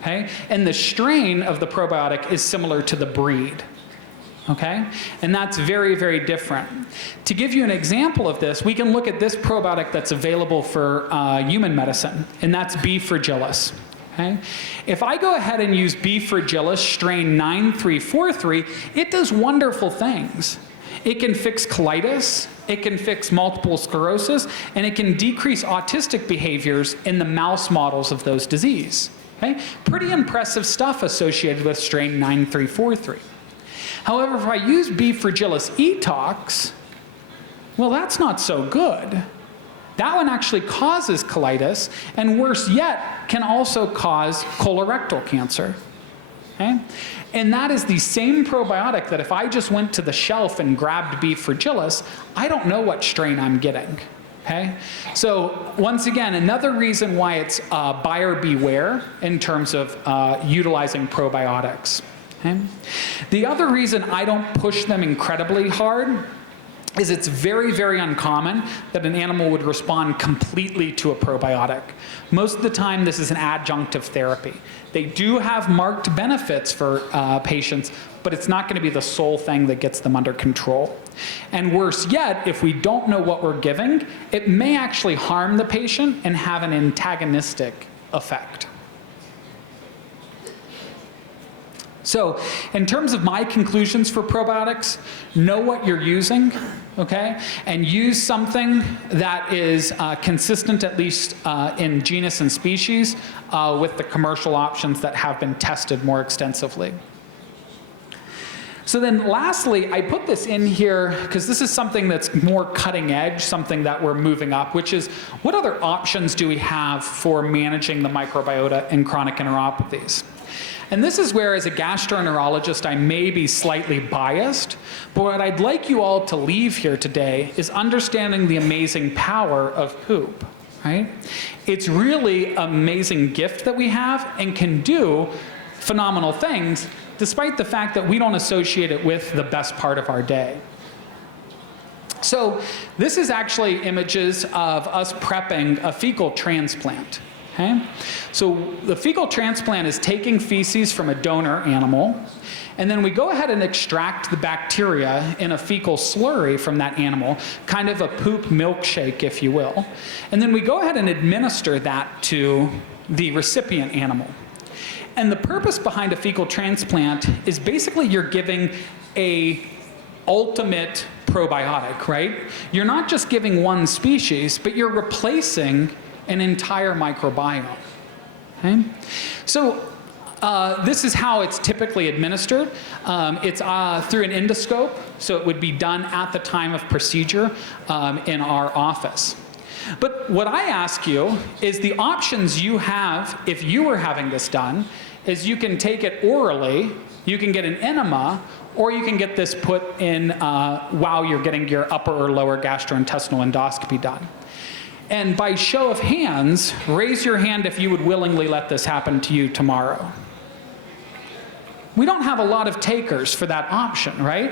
okay? And the strain of the probiotic is similar to the breed. Okay? And that's very, very different. To give you an example of this, we can look at this probiotic that's available for human medicine, and that's B. fragilis. Okay? If I go ahead and use B. fragilis strain 9343, it does wonderful things. It can fix colitis, it can fix multiple sclerosis, and it can decrease autistic behaviors in the mouse models of those disease. Okay? Pretty impressive stuff associated with strain 9343. However, if I use B. fragilis etox, well, that's not so good. That one actually causes colitis, and worse yet, can also cause colorectal cancer. Okay? And that is the same probiotic that if I just went to the shelf and grabbed B. fragilis, I don't know what strain I'm getting. Okay? So once again, another reason why it's buyer beware in terms of utilizing probiotics. Okay? The other reason I don't push them incredibly hard is it's very, very uncommon that an animal would respond completely to a probiotic. Most of the time, this is an adjunctive therapy. They do have marked benefits for patients, but it's not going to be the sole thing that gets them under control. And worse yet, if we don't know what we're giving, it may actually harm the patient and have an antagonistic effect. So in terms of my conclusions for probiotics, know what you're using, okay? And use something that is consistent, at least in genus and species, with the commercial options that have been tested more extensively. So then lastly, I put this in here because this is something that's more cutting edge, something that we're moving up, which is what other options do we have for managing the microbiota in chronic enteropathies? And this is where, as a gastroenterologist, I may be slightly biased, but what I'd like you all to leave here today is understanding the amazing power of poop, right? It's really an amazing gift that we have and can do phenomenal things, despite the fact that we don't associate it with the best part of our day. So this is actually images of us prepping a fecal transplant. Okay? So the fecal transplant is taking feces from a donor animal, and then we go ahead and extract the bacteria in a fecal slurry from that animal, kind of a poop milkshake, if you will. And then we go ahead and administer that to the recipient animal. And the purpose behind a fecal transplant is basically you're giving a ultimate probiotic, right? You're not just giving one species, but you're replacing an entire microbiome. Okay? So this is how it's typically administered. It's through an endoscope, so it would be done at the time of procedure in our office. But what I ask you is the options you have if you were having this done is you can take it orally, you can get an enema, or you can get this put in while you're getting your upper or lower gastrointestinal endoscopy done. And by show of hands, raise your hand if you would willingly let this happen to you tomorrow. We don't have a lot of takers for that option, right?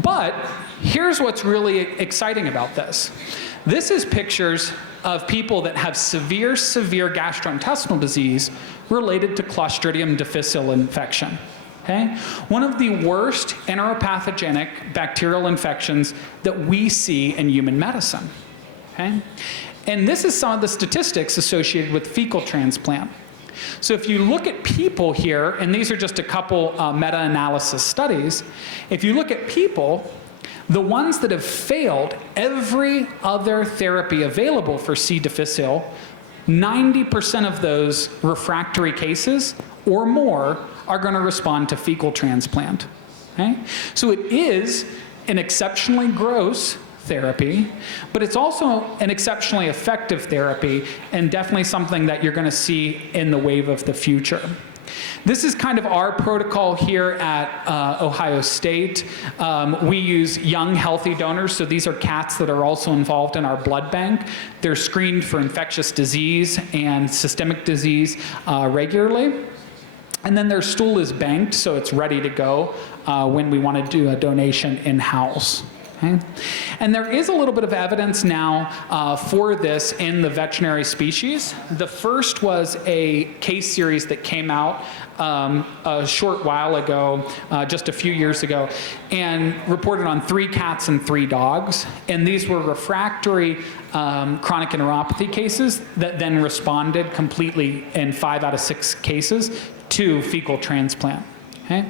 But here's what's really exciting about this. This is pictures of people that have severe, severe gastrointestinal disease related to Clostridium difficile infection. Okay? One of the worst enteropathogenic bacterial infections that we see in human medicine. Okay? And this is some of the statistics associated with fecal transplant. So if you look at people here, and these are just a couple meta-analysis studies, if you look at people, the ones that have failed every other therapy available for C. difficile, 90% of those refractory cases or more are going to respond to fecal transplant. Okay? So it is an exceptionally gross therapy, but it's also an exceptionally effective therapy and definitely something that you're going to see in the wave of the future. This is kind of our protocol here at Ohio State. We use young, healthy donors, so these are cats that are also involved in our blood bank. They're screened for infectious disease and systemic disease regularly. And then their stool is banked, so it's ready to go when we want to do a donation in-house. Okay? And there is a little bit of evidence now for this in the veterinary species. The first was a case series that came out a short while ago, just a few years ago, and reported on 3 cats and 3 dogs. And these were refractory chronic enteropathy cases that then responded completely in 5 out of 6 cases to fecal transplant. Okay?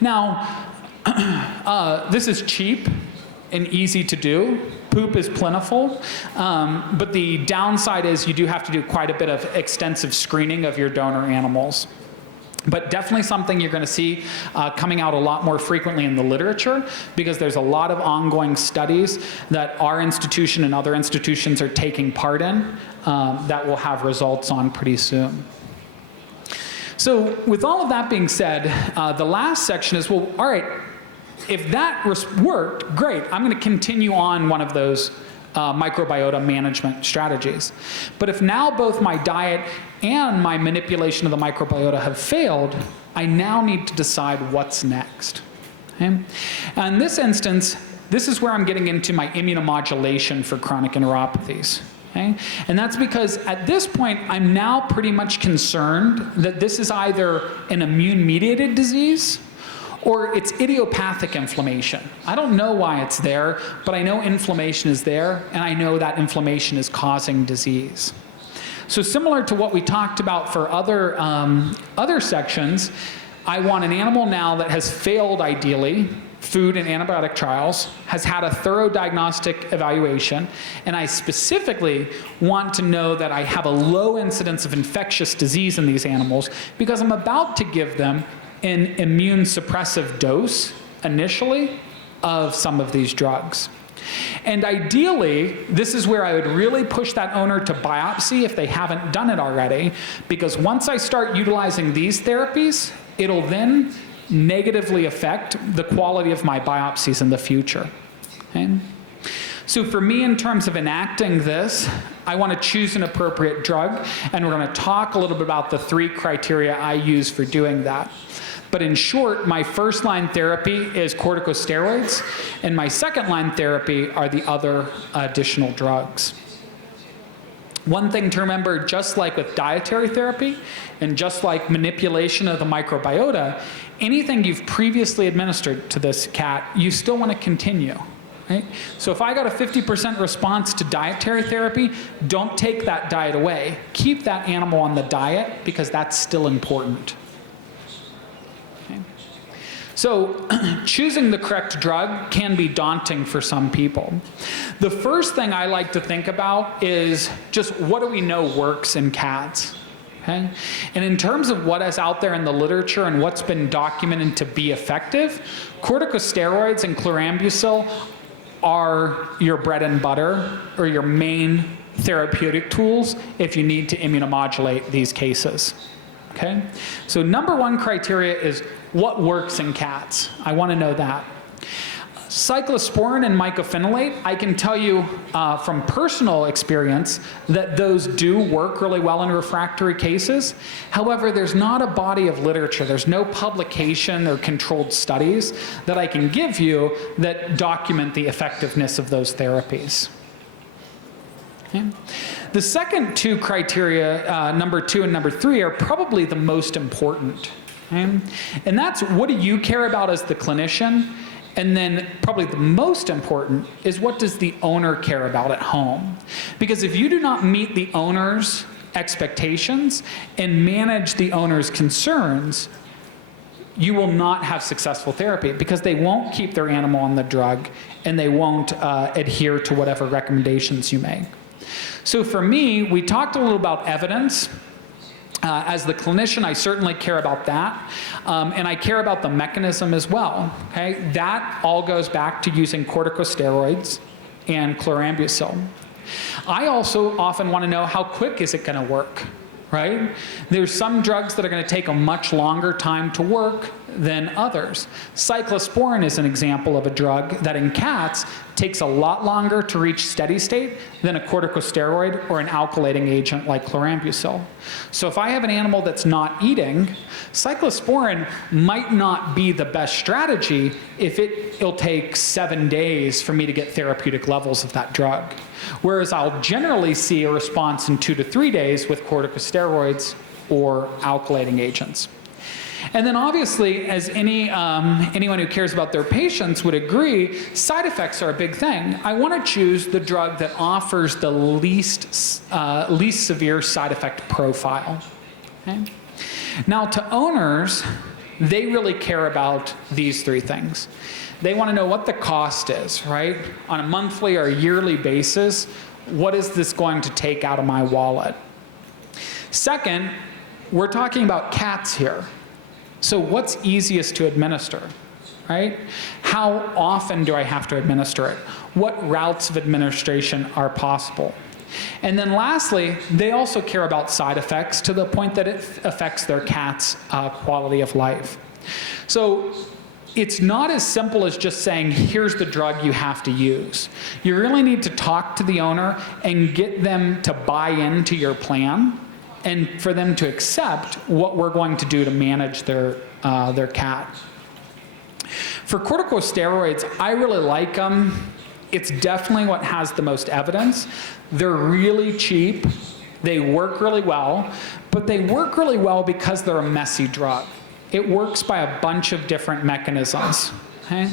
Now, this is cheap and easy to do. Poop is plentiful, but the downside is you do have to do quite a bit of extensive screening of your donor animals. But definitely something you're going to see coming out a lot more frequently in the literature, because there's a lot of ongoing studies that our institution and other institutions are taking part in that we'll have results on pretty soon. So with all of that being said, the last section is, well, all right, if that worked, great. I'm going to continue on one of those microbiota management strategies. But if now both my diet and my manipulation of the microbiota have failed, I now need to decide what's next. Okay? And in this instance, this is where I'm getting into my immunomodulation for chronic enteropathies. Okay? And that's because at this point, I'm now pretty much concerned that this is either an immune-mediated disease or it's idiopathic inflammation. I don't know why it's there, but I know inflammation is there, and I know that inflammation is causing disease. So similar to what we talked about for other sections, I want an animal now that has failed, ideally, food and antibiotic trials, has had a thorough diagnostic evaluation, and I specifically want to know that I have a low incidence of infectious disease in these animals, because I'm about to give them an immune suppressive dose initially of some of these drugs. And ideally, this is where I would really push that owner to biopsy if they haven't done it already, because once I start utilizing these therapies, it'll then negatively affect the quality of my biopsies in the future. Okay? So for me, in terms of enacting this, I want to choose an appropriate drug, and we're going to talk a little bit about the 3 criteria I use for doing that. But in short, my first-line therapy is corticosteroids, and my second-line therapy are the other additional drugs. One thing to remember, just like with dietary therapy, and just like manipulation of the microbiota, anything you've previously administered to this cat, you still want to continue. Right? So if I got a 50% response to dietary therapy, don't take that diet away. Keep that animal on the diet, because that's still important. Okay? So choosing the correct drug can be daunting for some people. The first thing I like to think about is just what do we know works in cats? Okay? And in terms of what is out there in the literature and what's been documented to be effective, corticosteroids and chlorambucil are your bread and butter, or your main therapeutic tools if you need to immunomodulate these cases. Okay? So number 1 criteria is what works in cats. I want to know that. Cyclosporin and mycophenolate, I can tell you from personal experience that those do work really well in refractory cases. However, there's not a body of literature, there's no publication or controlled studies that I can give you that document the effectiveness of those therapies. Okay. The second 2 criteria, number 2 and number 3, are probably the most important. Okay? And that's, what do you care about as the clinician? And then probably the most important is, what does the owner care about at home? Because if you do not meet the owner's expectations and manage the owner's concerns, you will not have successful therapy, because they won't keep their animal on the drug and they won't adhere to whatever recommendations you make. So for me, we talked a little about evidence. As the clinician, I certainly care about that, and I care about the mechanism as well. Okay? That all goes back to using corticosteroids and chlorambucil. I also often want to know, how quick is it going to work, right? There's some drugs that are going to take a much longer time to work than others. Cyclosporin is an example of a drug that in cats takes a lot longer to reach steady state than a corticosteroid or an alkylating agent like chlorambucil. So if I have an animal that's not eating, cyclosporin might not be the best strategy if it'll take 7 days for me to get therapeutic levels of that drug. Whereas I'll generally see a response in 2 to 3 days with corticosteroids or alkylating agents. And then obviously, as anyone who cares about their patients would agree, side effects are a big thing. I want to choose the drug that offers the least severe side effect profile. Okay? Now, to owners, they really care about these 3 things. They want to know what the cost is, right? On a monthly or a yearly basis, what is this going to take out of my wallet? Second, we're talking about cats here. So what's easiest to administer, right? How often do I have to administer it? What routes of administration are possible? And then lastly, they also care about side effects to the point that it affects their cat's quality of life. So it's not as simple as just saying, here's the drug you have to use. You really need to talk to the owner and get them to buy into your plan, and for them to accept what we're going to do to manage their cat. For corticosteroids, I really like them. It's definitely what has the most evidence. They're really cheap. They work really well, but they work really well because they're a messy drug. It works by a bunch of different mechanisms. Okay?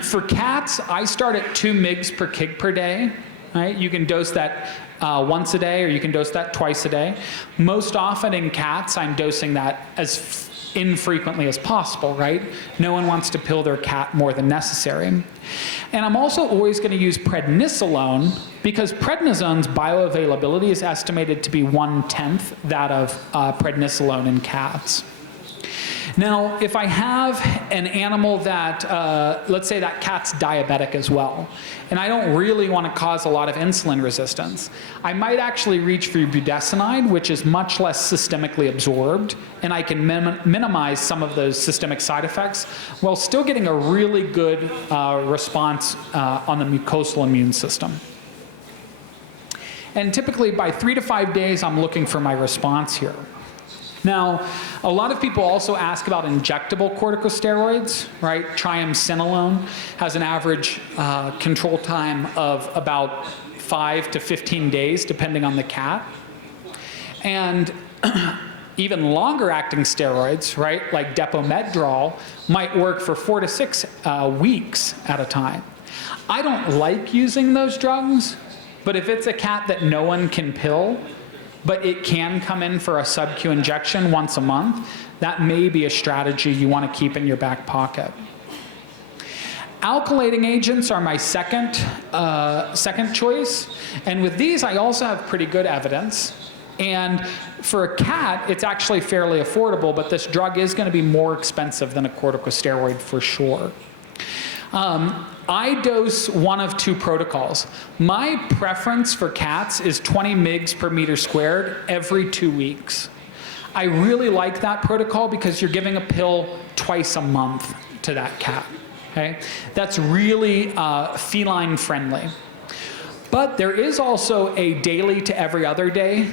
For cats, I start at 2 mg per kg per day. Right? You can dose that once a day, or you can dose that twice a day. Most often in cats, I'm dosing that as infrequently as possible, right? No one wants to pill their cat more than necessary. And I'm also always going to use prednisolone, because prednisone's bioavailability is estimated to be 1/10 that of prednisolone in cats. Now, if I have an animal that, let's say that cat's diabetic as well, and I don't really want to cause a lot of insulin resistance, I might actually reach for budesonide, which is much less systemically absorbed, and I can minimize some of those systemic side effects while still getting a really good response on the mucosal immune system. And typically by 3 to 5 days, I'm looking for my response here. Now, a lot of people also ask about injectable corticosteroids, right? Triamcinolone has an average control time of about 5 to 15 days, depending on the cat. And even longer acting steroids, right, like Depomedrol, might work for 4 to 6 weeks at a time. I don't like using those drugs, but if it's a cat that no one can pill, but it can come in for a sub-Q injection once a month, that may be a strategy you want to keep in your back pocket. Alkylating agents are my second choice, and with these I also have pretty good evidence. And for a cat, it's actually fairly affordable, but this drug is going to be more expensive than a corticosteroid for sure. I dose one of 2 protocols. My preference for cats is 20 mg per meter squared every 2 weeks. I really like that protocol because you're giving a pill twice a month to that cat. Okay? That's really feline friendly. But there is also a daily to every other day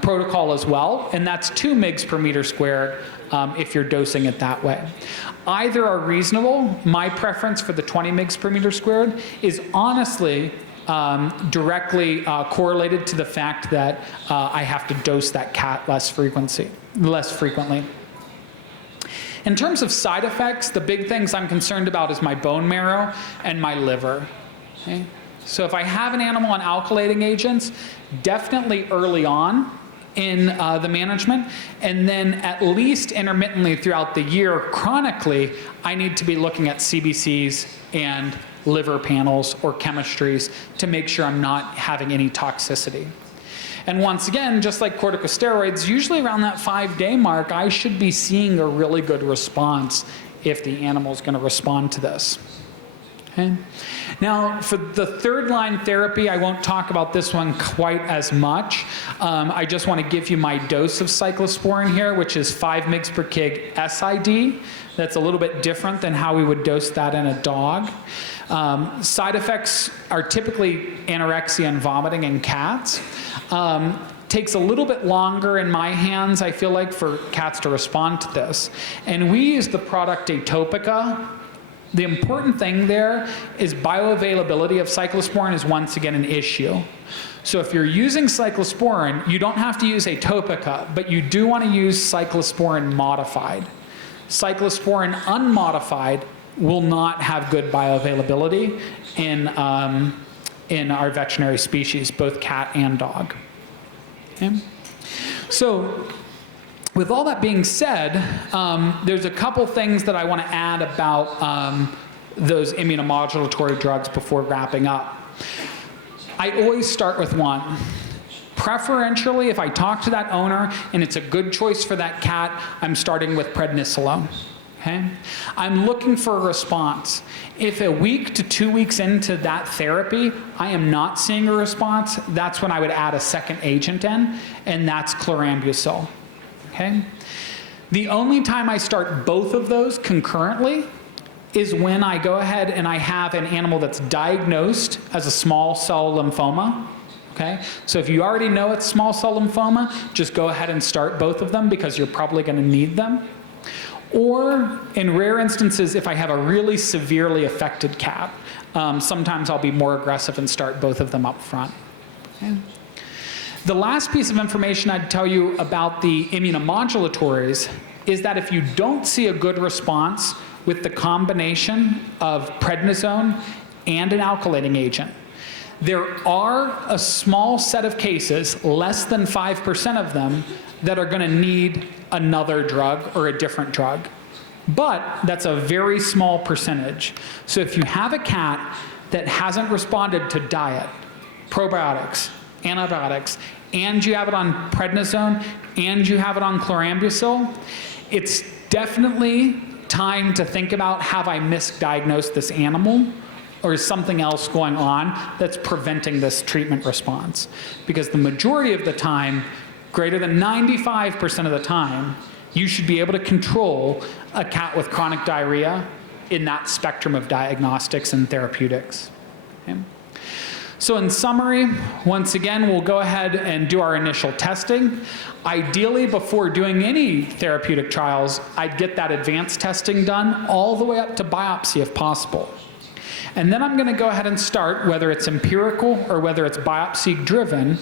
protocol as well, and that's 2 mg per meter squared if you're dosing it that way. Either are reasonable. My preference for the 20 mg per meter squared is honestly directly correlated to the fact that I have to dose that cat less frequently. In terms of side effects, the big things I'm concerned about is my bone marrow and my liver. Okay? So if I have an animal on alkylating agents, definitely early on in the management, and then at least intermittently throughout the year, chronically, I need to be looking at CBCs and liver panels or chemistries to make sure I'm not having any toxicity. And once again, just like corticosteroids, usually around that 5-day mark, I should be seeing a really good response if the animal is going to respond to this. Okay. Now, for the third-line therapy, I won't talk about this one quite as much. I just want to give you my dose of cyclosporin here, which is 5 mg per kg SID. That's a little bit different than how we would dose that in a dog. Side effects are typically anorexia and vomiting in cats. Takes a little bit longer in my hands, I feel like, for cats to respond to this. And we use the product Atopica. The important thing there is bioavailability of cyclosporin is once again an issue. So if you're using cyclosporin, you don't have to use Atopica, but you do want to use cyclosporin modified. Cyclosporin unmodified will not have good bioavailability in our veterinary species, both cat and dog. Okay? So, with all that being said, there's a couple things that I want to add about those immunomodulatory drugs before wrapping up. I always start with one. Preferentially, if I talk to that owner and it's a good choice for that cat, I'm starting with prednisolone. Okay? I'm looking for a response. If a week to 2 weeks into that therapy, I am not seeing a response, that's when I would add a second agent in, and that's chlorambucil. Okay? The only time I start both of those concurrently is when I go ahead and I have an animal that's diagnosed as a small cell lymphoma. Okay? So if you already know it's small cell lymphoma, just go ahead and start both of them because you're probably going to need them. Or in rare instances, if I have a really severely affected cat, sometimes I'll be more aggressive and start both of them up front. Okay? The last piece of information I'd tell you about the immunomodulatories is that if you don't see a good response with the combination of prednisone and an alkylating agent, there are a small set of cases, less than 5% of them, that are going to need another drug or a different drug. But that's a very small percentage. So if you have a cat that hasn't responded to diet, probiotics, antibiotics, and you have it on prednisone, and you have it on chlorambucil, it's definitely time to think about, have I misdiagnosed this animal, or is something else going on that's preventing this treatment response? Because the majority of the time, greater than 95% of the time, you should be able to control a cat with chronic diarrhea in that spectrum of diagnostics and therapeutics. Okay? So in summary, once again, we'll go ahead and do our initial testing. Ideally, before doing any therapeutic trials, I'd get that advanced testing done all the way up to biopsy if possible. And then I'm going to go ahead and start, whether it's empirical or whether it's biopsy-driven,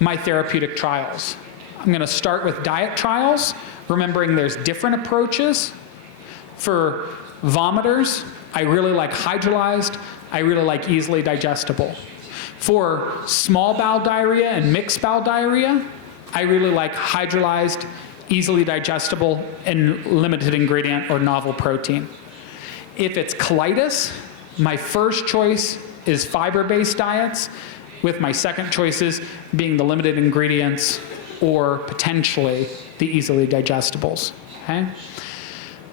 my therapeutic trials. I'm going to start with diet trials, remembering there's different approaches. For vomiters, I really like hydrolyzed. I really like easily digestible. For small bowel diarrhea and mixed bowel diarrhea, I really like hydrolyzed, easily digestible, and limited ingredient or novel protein. If it's colitis, my first choice is fiber-based diets, with my second choices being the limited ingredients or potentially the easily digestibles. Okay?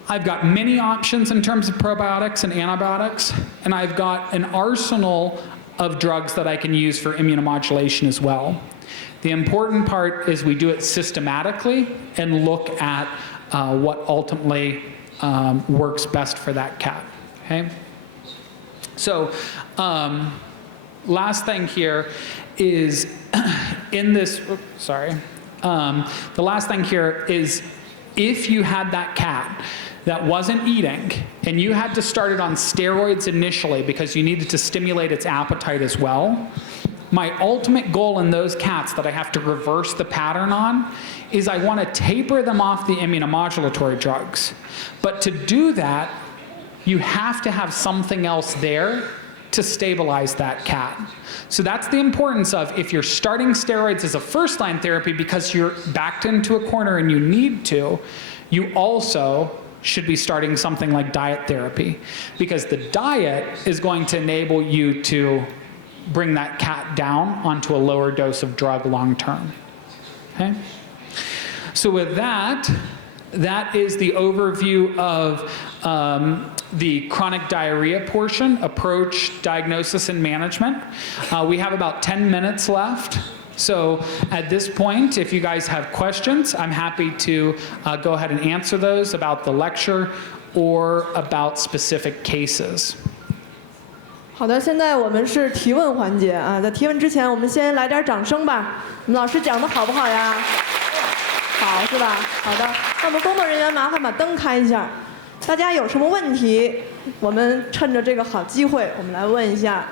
I've got many options in terms of probiotics and antibiotics, and I've got an arsenal of drugs that I can use for immunomodulation as well. The important part is we do it systematically and look at what ultimately works best for that cat. Okay? So, last thing here is the last thing here is if you had that cat that wasn't eating and you had to start it on steroids initially because you needed to stimulate its appetite as well, my ultimate goal in those cats that I have to reverse the pattern on is I want to taper them off the immunomodulatory drugs. But to do that, you have to have something else there to stabilize that cat. So that's the importance of, if you're starting steroids as a first-line therapy because you're backed into a corner and you need to, you also should be starting something like diet therapy, because the diet is going to enable you to bring that cat down onto a lower dose of drug long term. Okay? So with that, that is the overview of the chronic diarrhea portion, approach, diagnosis, and management. We have about 10 minutes left. So at this point, if you guys have questions, I'm happy to go ahead and answer those about the lecture or about specific cases. 好的，现在我们是提问环节啊，在提问之前，我们先来点掌声吧。我们老师讲的好不好呀？好，是吧？好的，那我们工作人员麻烦把灯开一下。大家有什么问题，我们趁着这个好机会，我们来问一下。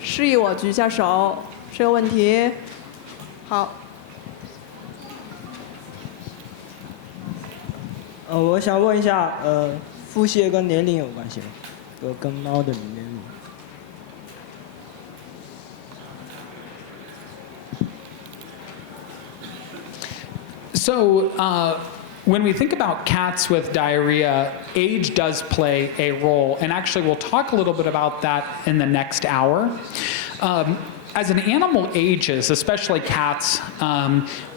示意我举下手，谁有问题？好。我想问一下，腹泻跟年龄有关系吗？跟猫的年龄。So when we think about cats with diarrhea, age does play a role, and actually we'll talk a little bit about that in the next hour. As an animal ages, especially cats,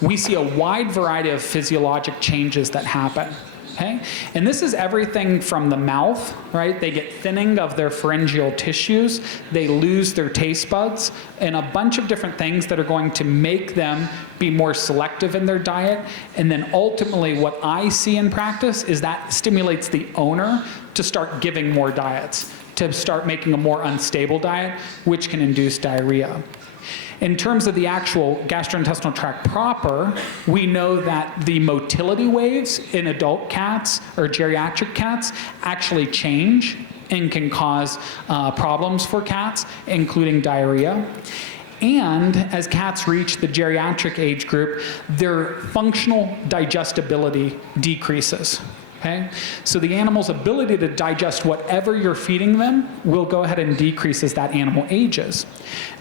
we see a wide variety of physiologic changes that happen. Okay? And this is everything from the mouth, right? They get thinning of their pharyngeal tissues, they lose their taste buds, and a bunch of different things that are going to make them be more selective in their diet. And then ultimately what I see in practice is that stimulates the owner to start giving more diets, to start making a more unstable diet, which can induce diarrhea. In terms of the actual gastrointestinal tract proper, we know that the motility waves in adult cats or geriatric cats actually change and can cause problems for cats, including diarrhea. And as cats reach the geriatric age group, their functional digestibility decreases. Okay? So the animal's ability to digest whatever you're feeding them will go ahead and decrease as that animal ages.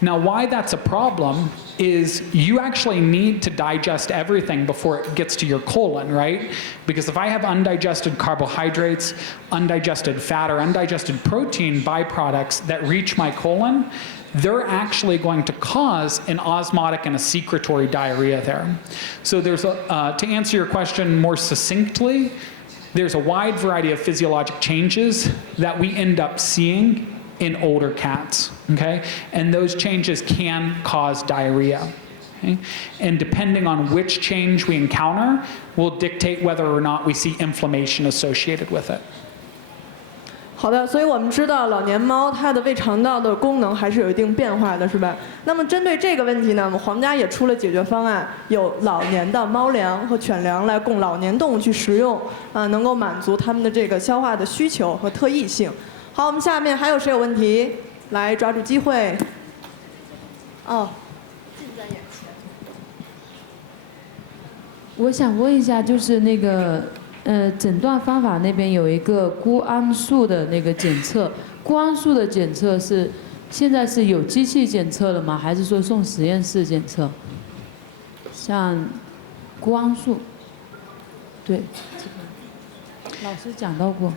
Now, why that's a problem is you actually need to digest everything before it gets to your colon, right? Because if I have undigested carbohydrates, undigested fat, or undigested protein byproducts that reach my colon, they're actually going to cause an osmotic and a secretory diarrhea there. So there's to answer your question more succinctly, there's a wide variety of physiologic changes that we end up seeing in older cats, okay? And those changes can cause diarrhea, okay? And depending on which change we encounter will dictate whether or not we see inflammation associated with it. 好的，所以我们知道老年猫它的胃肠道的功能还是有一定变化的，是吧？那么针对这个问题呢，我们皇家也出了解决方案，有老年的猫粮和犬粮来供老年动物去食用，能够满足它们的这个消化的需求和特异性。好，我们下面还有谁有问题？来，抓住机会。哦，近在眼前。我想问一下，就是那个。诊断方法那边有一个钴胺素的那个检测，钴胺素的检测是现在是有机器检测了吗？还是说送实验室检测？像钴胺素，对，老师讲到过。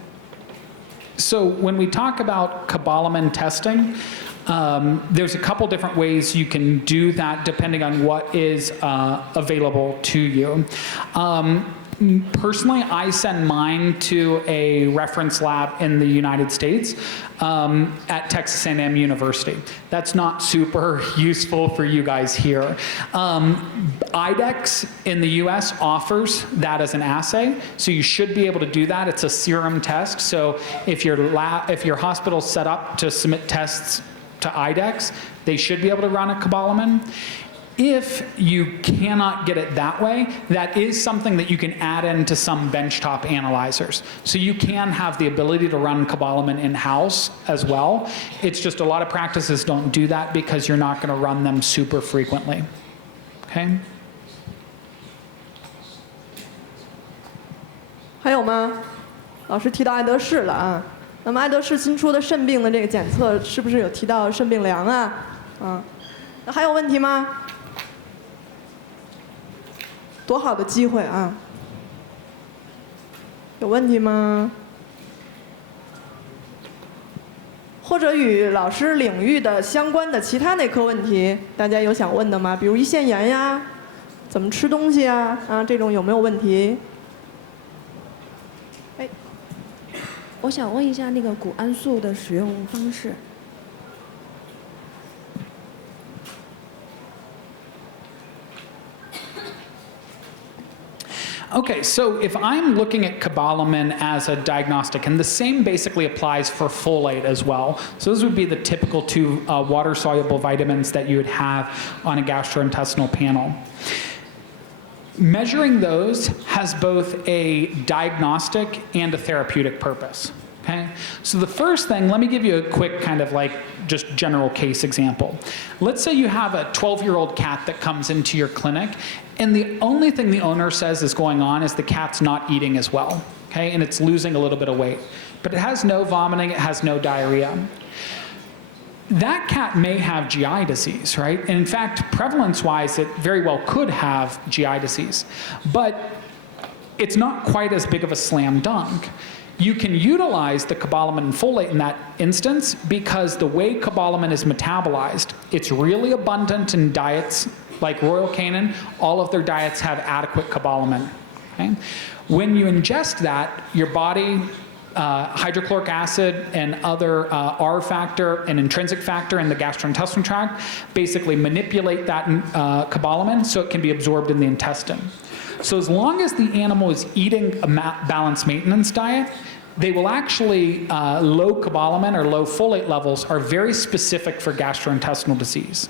So when we talk about cobalamin testing, there's a couple different ways you can do that depending on what is available to you. Personally, I send mine to a reference lab in the United States at Texas A&M University. That's not super useful for you guys here. IDEX in the US offers that as an assay, so you should be able to do that. It's a serum test, so if your hospital's set up to submit tests to IDEX, they should be able to run a cobalamin. If you cannot get it that way, that is something that you can add into some benchtop analyzers. So you can have the ability to run cobalamin in-house as well. It's just a lot of practices don't do that because you're not going to run them super frequently. Okay? 还有吗？老师提到爱德仕了啊。那么爱德仕新出的肾病的这个检测，是不是有提到肾病量啊？那还有问题吗？多好的机会啊！有问题吗？或者与老师领域的相关的其他内科问题，大家有想问的吗？比如胰腺炎呀，怎么吃东西啊？这种有没有问题？我想问一下那个谷氨素的使用方式。Okay, so if I'm looking at cobalamin as a diagnostic, and the same basically applies for folate as well. So those would be the typical two water-soluble vitamins that you would have on a gastrointestinal panel. Measuring those has both a diagnostic and a therapeutic purpose. Okay? So the first thing, let me give you a quick kind of like just general case example. Let's say you have a 12-year-old cat that comes into your clinic, and the only thing the owner says is going on is the cat's not eating as well, okay? And it's losing a little bit of weight. But it has no vomiting, it has no diarrhea. That cat may have GI disease, right? And in fact, prevalence-wise, it very well could have GI disease. But it's not quite as big of a slam dunk. You can utilize the cobalamin and folate in that instance because the way cobalamin is metabolized, it's really abundant in diets like Royal Canin. All of their diets have adequate cobalamin. Okay? When you ingest that, your body, hydrochloric acid and other R factor and intrinsic factor in the gastrointestinal tract basically manipulate that cobalamin so it can be absorbed in the intestine. So as long as the animal is eating a balanced maintenance diet, they will actually, low cobalamin or low folate levels are very specific for gastrointestinal disease.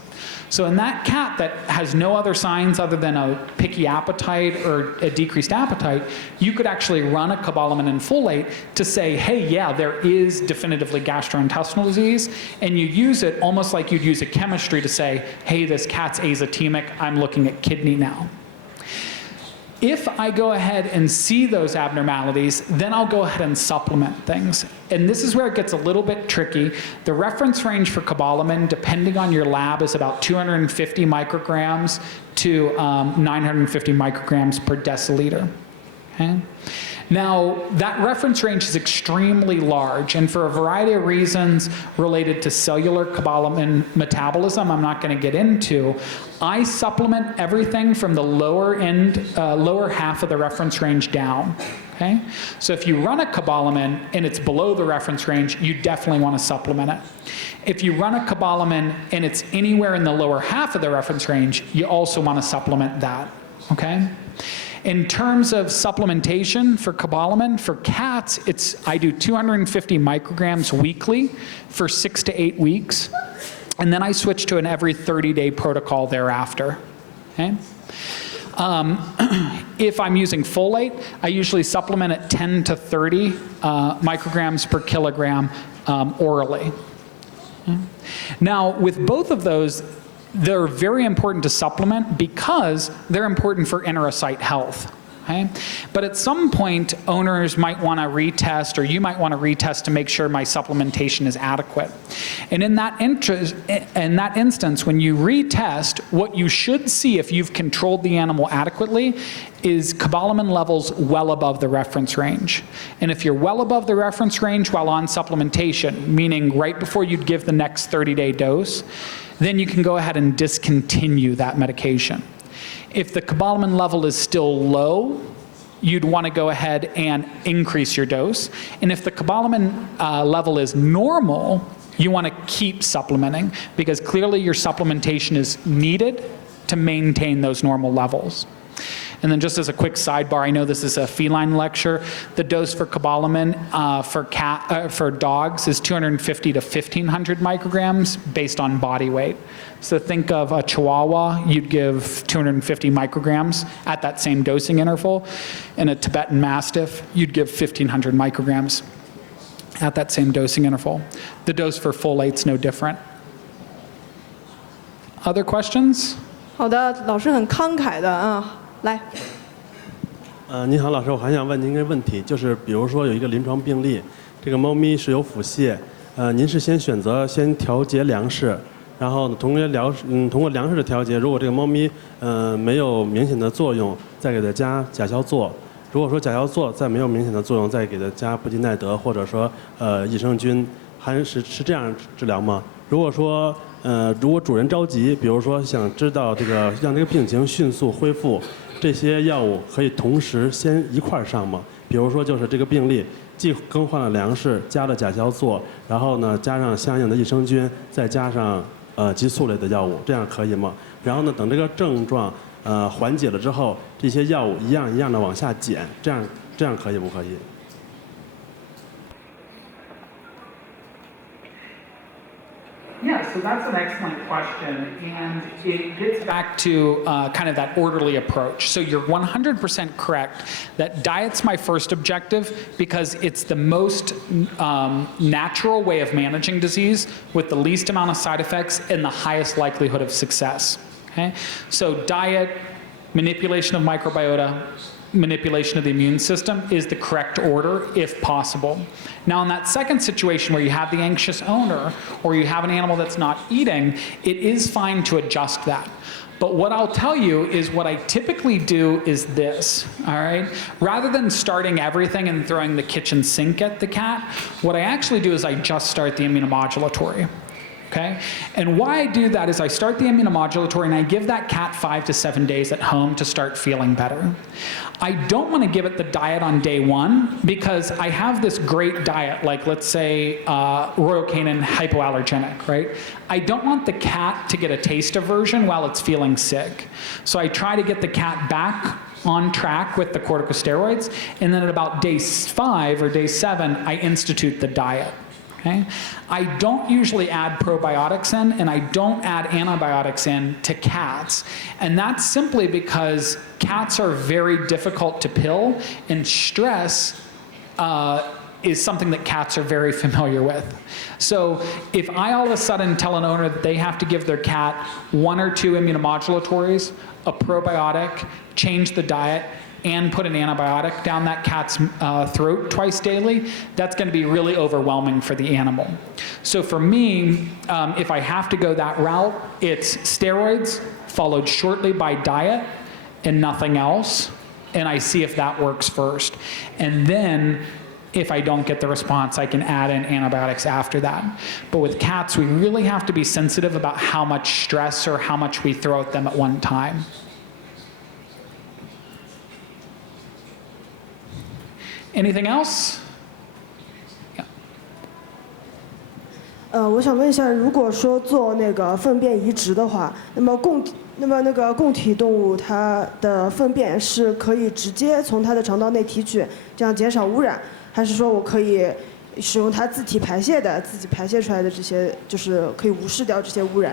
So in that cat that has no other signs other than a picky appetite or a decreased appetite, you could actually run a cobalamin and folate to say, hey, yeah, there is definitively gastrointestinal disease, and you use it almost like you'd use a chemistry to say, hey, this cat's azotemic, I'm looking at kidney now. If I go ahead and see those abnormalities, then I'll go ahead and supplement things. And this is where it gets a little bit tricky. The reference range for cobalamin, depending on your lab, is about 250 micrograms to 950 micrograms per deciliter. Okay? Now, that reference range is extremely large, and for a variety of reasons related to cellular cobalamin metabolism I'm not going to get into, I supplement everything from the lower end, lower half of the reference range down. Okay? So if you run a cobalamin and it's below the reference range, you definitely want to supplement it. If you run a cobalamin and it's anywhere in the lower half of the reference range, you also want to supplement that. Okay? In terms of supplementation for cobalamin, for cats, I do 250 micrograms weekly for 6 to 8 weeks, and then I switch to an every 30-day protocol thereafter. Okay? If I'm using folate, I usually supplement at 10 to 30 micrograms per kilogram orally. Okay? Now, with both of those, they're very important to supplement because they're important for enterocyte health. Okay? But at some point, owners might want to retest, or you might want to retest to make sure my supplementation is adequate. And in that instance, when you retest, what you should see if you've controlled the animal adequately is cobalamin levels well above the reference range. And if you're well above the reference range while on supplementation, meaning right before you'd give the next 30-day dose, then you can go ahead and discontinue that medication. If the cobalamin level is still low, you'd want to go ahead and increase your dose. And if the cobalamin level is normal, you want to keep supplementing because clearly your supplementation is needed to maintain those normal levels. And then just as a quick sidebar, I know this is a feline lecture. The dose for cobalamin for dogs is 250 to 1,500 micrograms based on body weight. So think of a Chihuahua, you'd give 250 micrograms at that same dosing interval. And a Tibetan Mastiff, you'd give 1,500 micrograms at that same dosing interval. The dose for folate's no different. Other questions? 好的，老师很慷慨的啊，来。您好，老师，我还想问您一个问题，就是比如说有一个临床病例，这个猫咪是有腹泻，您是选择调节粮食，然后通过粮食的调节，如果这个猫咪没有明显的作用，再给它加甲硝唑；如果说甲硝唑再没有明显的作用，再给它加布金奈德或者说益生菌，是这样治疗吗？如果说如果主人着急，比如说想知道让这个病情迅速恢复，这些药物可以同时先一块儿上吗？比如说就是这个病例既更换了粮食，加了甲硝唑，然后呢加上相应的益生菌，再加上激素类的药物，这样可以吗？然后呢等这个症状缓解了之后，这些药物一样一样的往下减，这样可以不可以？ Yeah, so that's an excellent question, and it gets back to kind of that orderly approach. So you're 100% correct that diet's my first objective because it's the most natural way of managing disease with the least amount of side effects and the highest likelihood of success. Okay, so diet, manipulation of microbiota, manipulation of the immune system is the correct order if possible. Now in that second situation where you have the anxious owner or you have an animal that's not eating, it is fine to adjust that. But what I'll tell you is what I typically do is this, all right? Rather than starting everything and throwing the kitchen sink at the cat, what I actually do is I just start the immunomodulatory. Okay? And why I do that is I start the immunomodulatory and I give that cat 5 to 7 days at home to start feeling better. I don't want to give it the diet on day one because I have this great diet, like let's say Royal Canin hypoallergenic, right? I don't want the cat to get a taste aversion while it's feeling sick. So I try to get the cat back on track with the corticosteroids, and then at about day 5 or day 7, I institute the diet. Okay? I don't usually add probiotics in, and I don't add antibiotics in to cats. And that's simply because cats are very difficult to pill, and stress is something that cats are very familiar with. So if I all of a sudden tell an owner that they have to give their cat 1 or 2 immunomodulatories, a probiotic, change the diet, and put an antibiotic down that cat's throat twice daily, that's going to be really overwhelming for the animal. So for me, if I have to go that route, it's steroids followed shortly by diet and nothing else, and I see if that works first. And then if I don't get the response, I can add in antibiotics after that. But with cats, we really have to be sensitive about how much stress or how much we throw at them at one time. Anything else? Yeah. 我想问一下，如果说做那个粪便移植的话，那么那个供体动物它的粪便是可以直接从它的肠道内提取，这样减少污染，还是说我可以使用它自己排泄出来的这些，就是可以无视掉这些污染？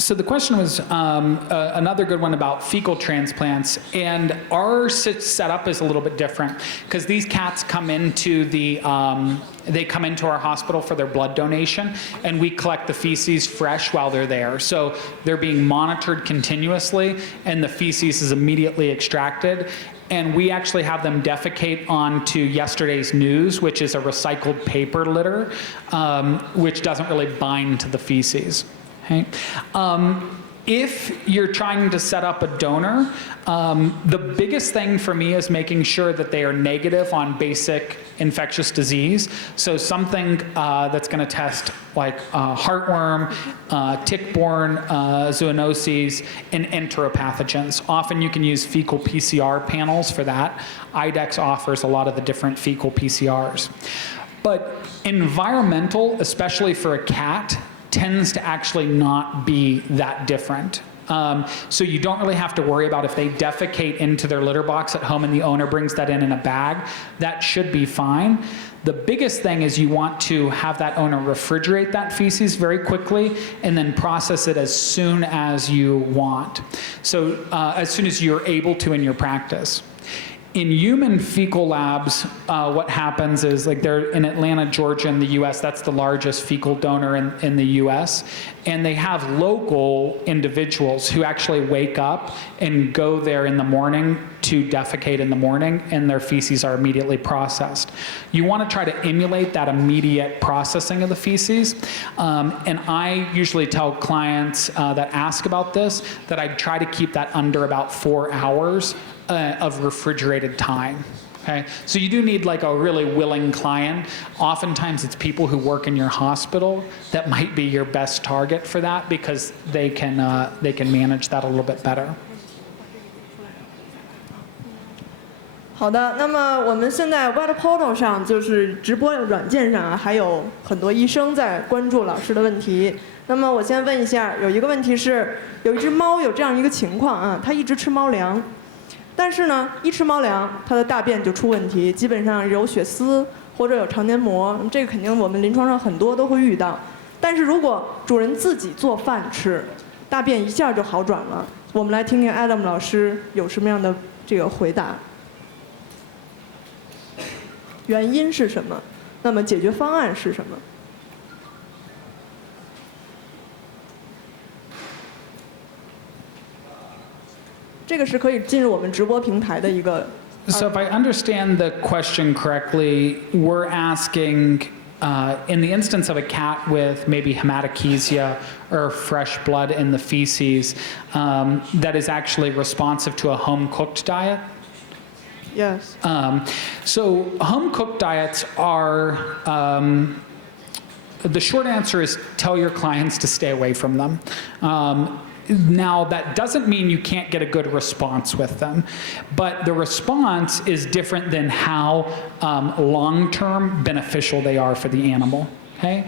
So the question was another good one about fecal transplants, and our setup is a little bit different because these cats come into they come into our hospital for their blood donation, and we collect the feces fresh while they're there. So they're being monitored continuously, and the feces is immediately extracted. And we actually have them defecate onto yesterday's news, which is a recycled paper litter, which doesn't really bind to the feces. Okay. If you're trying to set up a donor, the biggest thing for me is making sure that they are negative on basic infectious disease. So something that's going to test like heartworm, tick-borne zoonoses, and enteropathogens. Often you can use fecal PCR panels for that. IDEXX offers a lot of the different fecal PCRs. But environmental, especially for a cat, tends to actually not be that different. So you don't really have to worry about if they defecate into their litter box at home and the owner brings that in a bag. That should be fine. The biggest thing is you want to have that owner refrigerate that feces very quickly and then process it as soon as you want. So as soon as you're able to in your practice. In human fecal labs, what happens is, like, they're in Atlanta, Georgia, in the US, that's the largest fecal donor in the US, and they have local individuals who actually wake up and go there in the morning to defecate in the morning, and their feces are immediately processed. You want to try to emulate that immediate processing of the feces, and I usually tell clients that ask about this that I try to keep that under about 4 hours of refrigerated time. Okay, so you do need like a really willing client. Oftentimes it's people who work in your hospital that might be your best target for that, because they can manage that a little bit better. 好的，那么我们现在 Web Portal 上，就是直播软件上啊，还有很多医生在关注老师的问题。那么我先问一下，有一个问题是，有一只猫有这样一个情况啊，它一直吃猫粮。但是呢，一吃猫粮，它的大便就出问题，基本上有血丝或者有肠黏膜，这个肯定我们临床上很多都会遇到。但是如果主人自己做饭吃，大便一下就好转了。我们来听听 Adam 老师有什么样的这个回答。原因是什么？那么解决方案是什么？ 这个是可以进入我们直播平台的一个。So if I understand the question correctly, we're asking, in the instance of a cat with maybe hematochezia or fresh blood in the feces, that is actually responsive to a home-cooked diet. Yes. So home-cooked diets are. The short answer is tell your clients to stay away from them. Now, that doesn't mean you can't get a good response with them, but the response is different than how long-term beneficial they are for the animal, okay?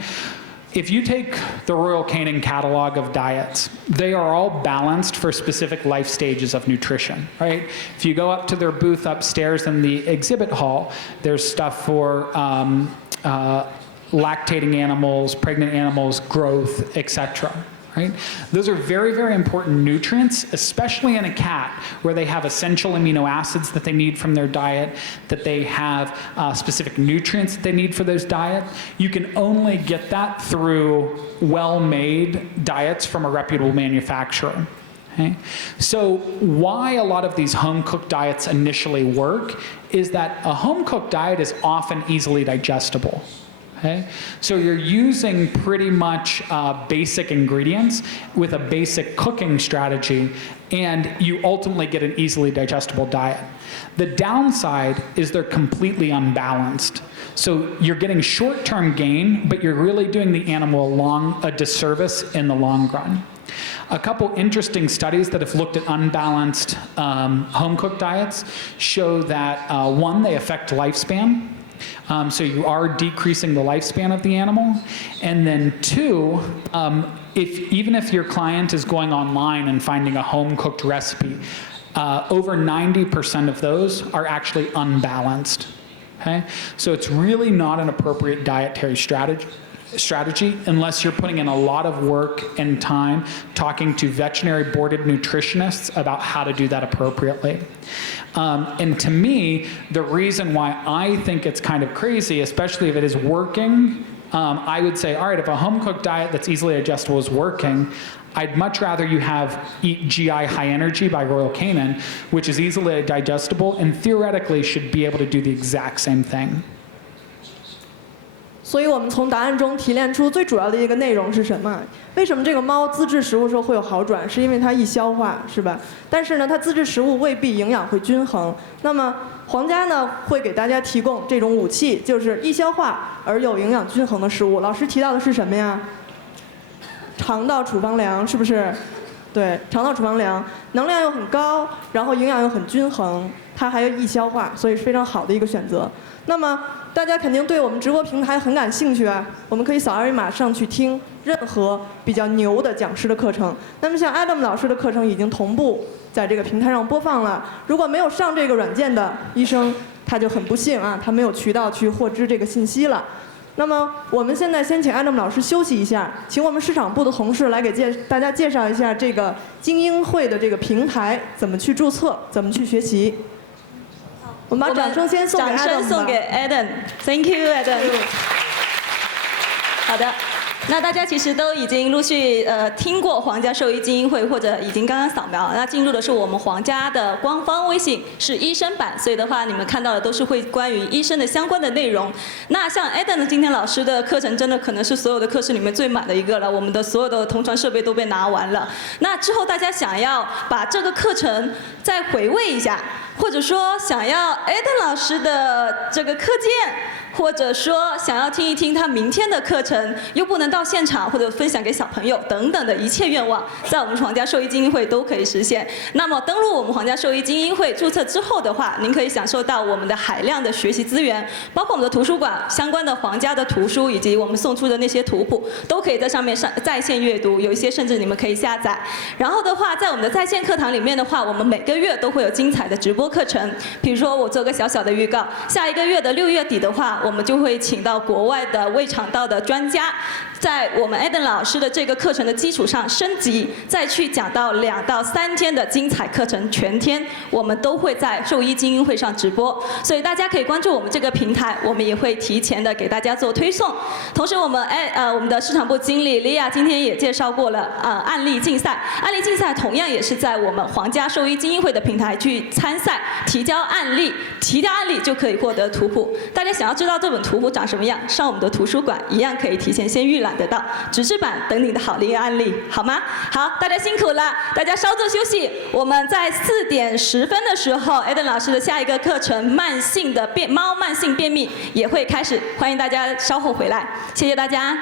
If you take the Royal Canin catalog of diets, they are all balanced for specific life stages of nutrition, right? If you go up to their booth upstairs in the exhibit hall, there's stuff for lactating animals, pregnant animals, growth, etc. Right? Those are very, very important nutrients, especially in a cat, where they have essential amino acids that they need from their diet, that they have specific nutrients that they need for those diet. You can only get that through well-made diets from a reputable manufacturer. Okay? So why a lot of these home-cooked diets initially work is that a home-cooked diet is often easily digestible. Okay? So you're using pretty much basic ingredients with a basic cooking strategy, and you ultimately get an easily digestible diet. The downside is they're completely unbalanced. So you're getting short-term gain, but you're really doing the animal a disservice in the long run. A couple interesting studies that have looked at unbalanced home-cooked diets show that, one, they affect lifespan. So you are decreasing the lifespan of the animal. And then two, even if your client is going online and finding a home-cooked recipe, over 90% of those are actually unbalanced. Okay? So it's really not an appropriate dietary strategy unless you're putting in a lot of work and time talking to veterinary boarded nutritionists about how to do that appropriately. And to me, the reason why I think it's kind of crazy, especially if it is working, I would say, all right, if a home-cooked diet that's easily digestible is working, I'd much rather you eat GI High Energy by Royal Canin, which is easily digestible and theoretically should be able to do the exact same thing. 所以我们从答案中提炼出最主要的一个内容是什么？为什么这个猫自制食物时候会有好转？是因为它易消化，是吧？但是呢，它自制食物未必营养会均衡。那么皇家呢会给大家提供这种武器，就是易消化而有营养均衡的食物。老师提到的是什么呀？肠道处方粮，是不是？对，肠道处方粮，能量又很高，然后营养又很均衡，它还有易消化，所以是非常好的一个选择。那么大家肯定对我们直播平台很感兴趣啊，我们可以扫二维码上去听任何比较牛的讲师的课程。那么像 Adam 老师的课程已经同步在这个平台上播放了，如果没有上这个软件的医生，他就很不幸啊，他没有渠道去获知这个信息了。那么我们现在先请 Adam 老师休息一下，请我们市场部的同事来给大家介绍一下这个精英会的这个平台怎么去注册，怎么去学习。我们把掌声先送给 Adam 吧。掌声送给 Adam，Thank you Adam。好的。那大家其实都已经陆续听过皇家兽医精英会，或者已经刚刚扫描，那进入的是我们皇家的官方微信，是医生版，所以的话你们看到的都是会关于医生的相关的内容。那像 Adam 今天老师的课程，真的可能是所有的课室里面最满的一个了，我们的所有的同传设备都被拿完了。那之后大家想要把这个课程再回味一下，或者说想要 Adam 老师的这个课件，或者说想要听一听他明天的课程，又不能到现场或者分享给小朋友等等的一切愿望，在我们皇家兽医精英会都可以实现。那么登录我们皇家兽医精英会注册之后的话，您可以享受到我们的海量的学习资源，包括我们的图书馆相关的皇家的图书，以及我们送出的那些图谱，都可以在上面在线阅读，有一些甚至你们可以下载。然后的话，在我们的在线课堂里面的话，我们每个月都会有精彩的直播课程。比如说我做个小小的预告，下一个月的6月底的话，我们就会请到国外的胃肠道的专家，在我们 Adam 老师的这个课程的基础上升级，再去讲到2到3天的精彩课程，全天我们都会在兽医精英会上直播，所以大家可以关注我们这个平台，我们也会提前的给大家做推送。同时我们的市场部经理莉亚今天也介绍过了案例竞赛，案例竞赛同样也是在我们皇家兽医精英会的平台去参赛，提交案例就可以获得图谱。大家想要知道这本图谱长什么样，上我们的图书馆一样可以提前先预览得到，纸质版等你的好例案例，好吗？好，大家辛苦了，大家稍作休息。我们在4点10分的时候 ，Adam 老师的下一个课程猫慢性便秘也会开始，欢迎大家稍后回来，谢谢大家。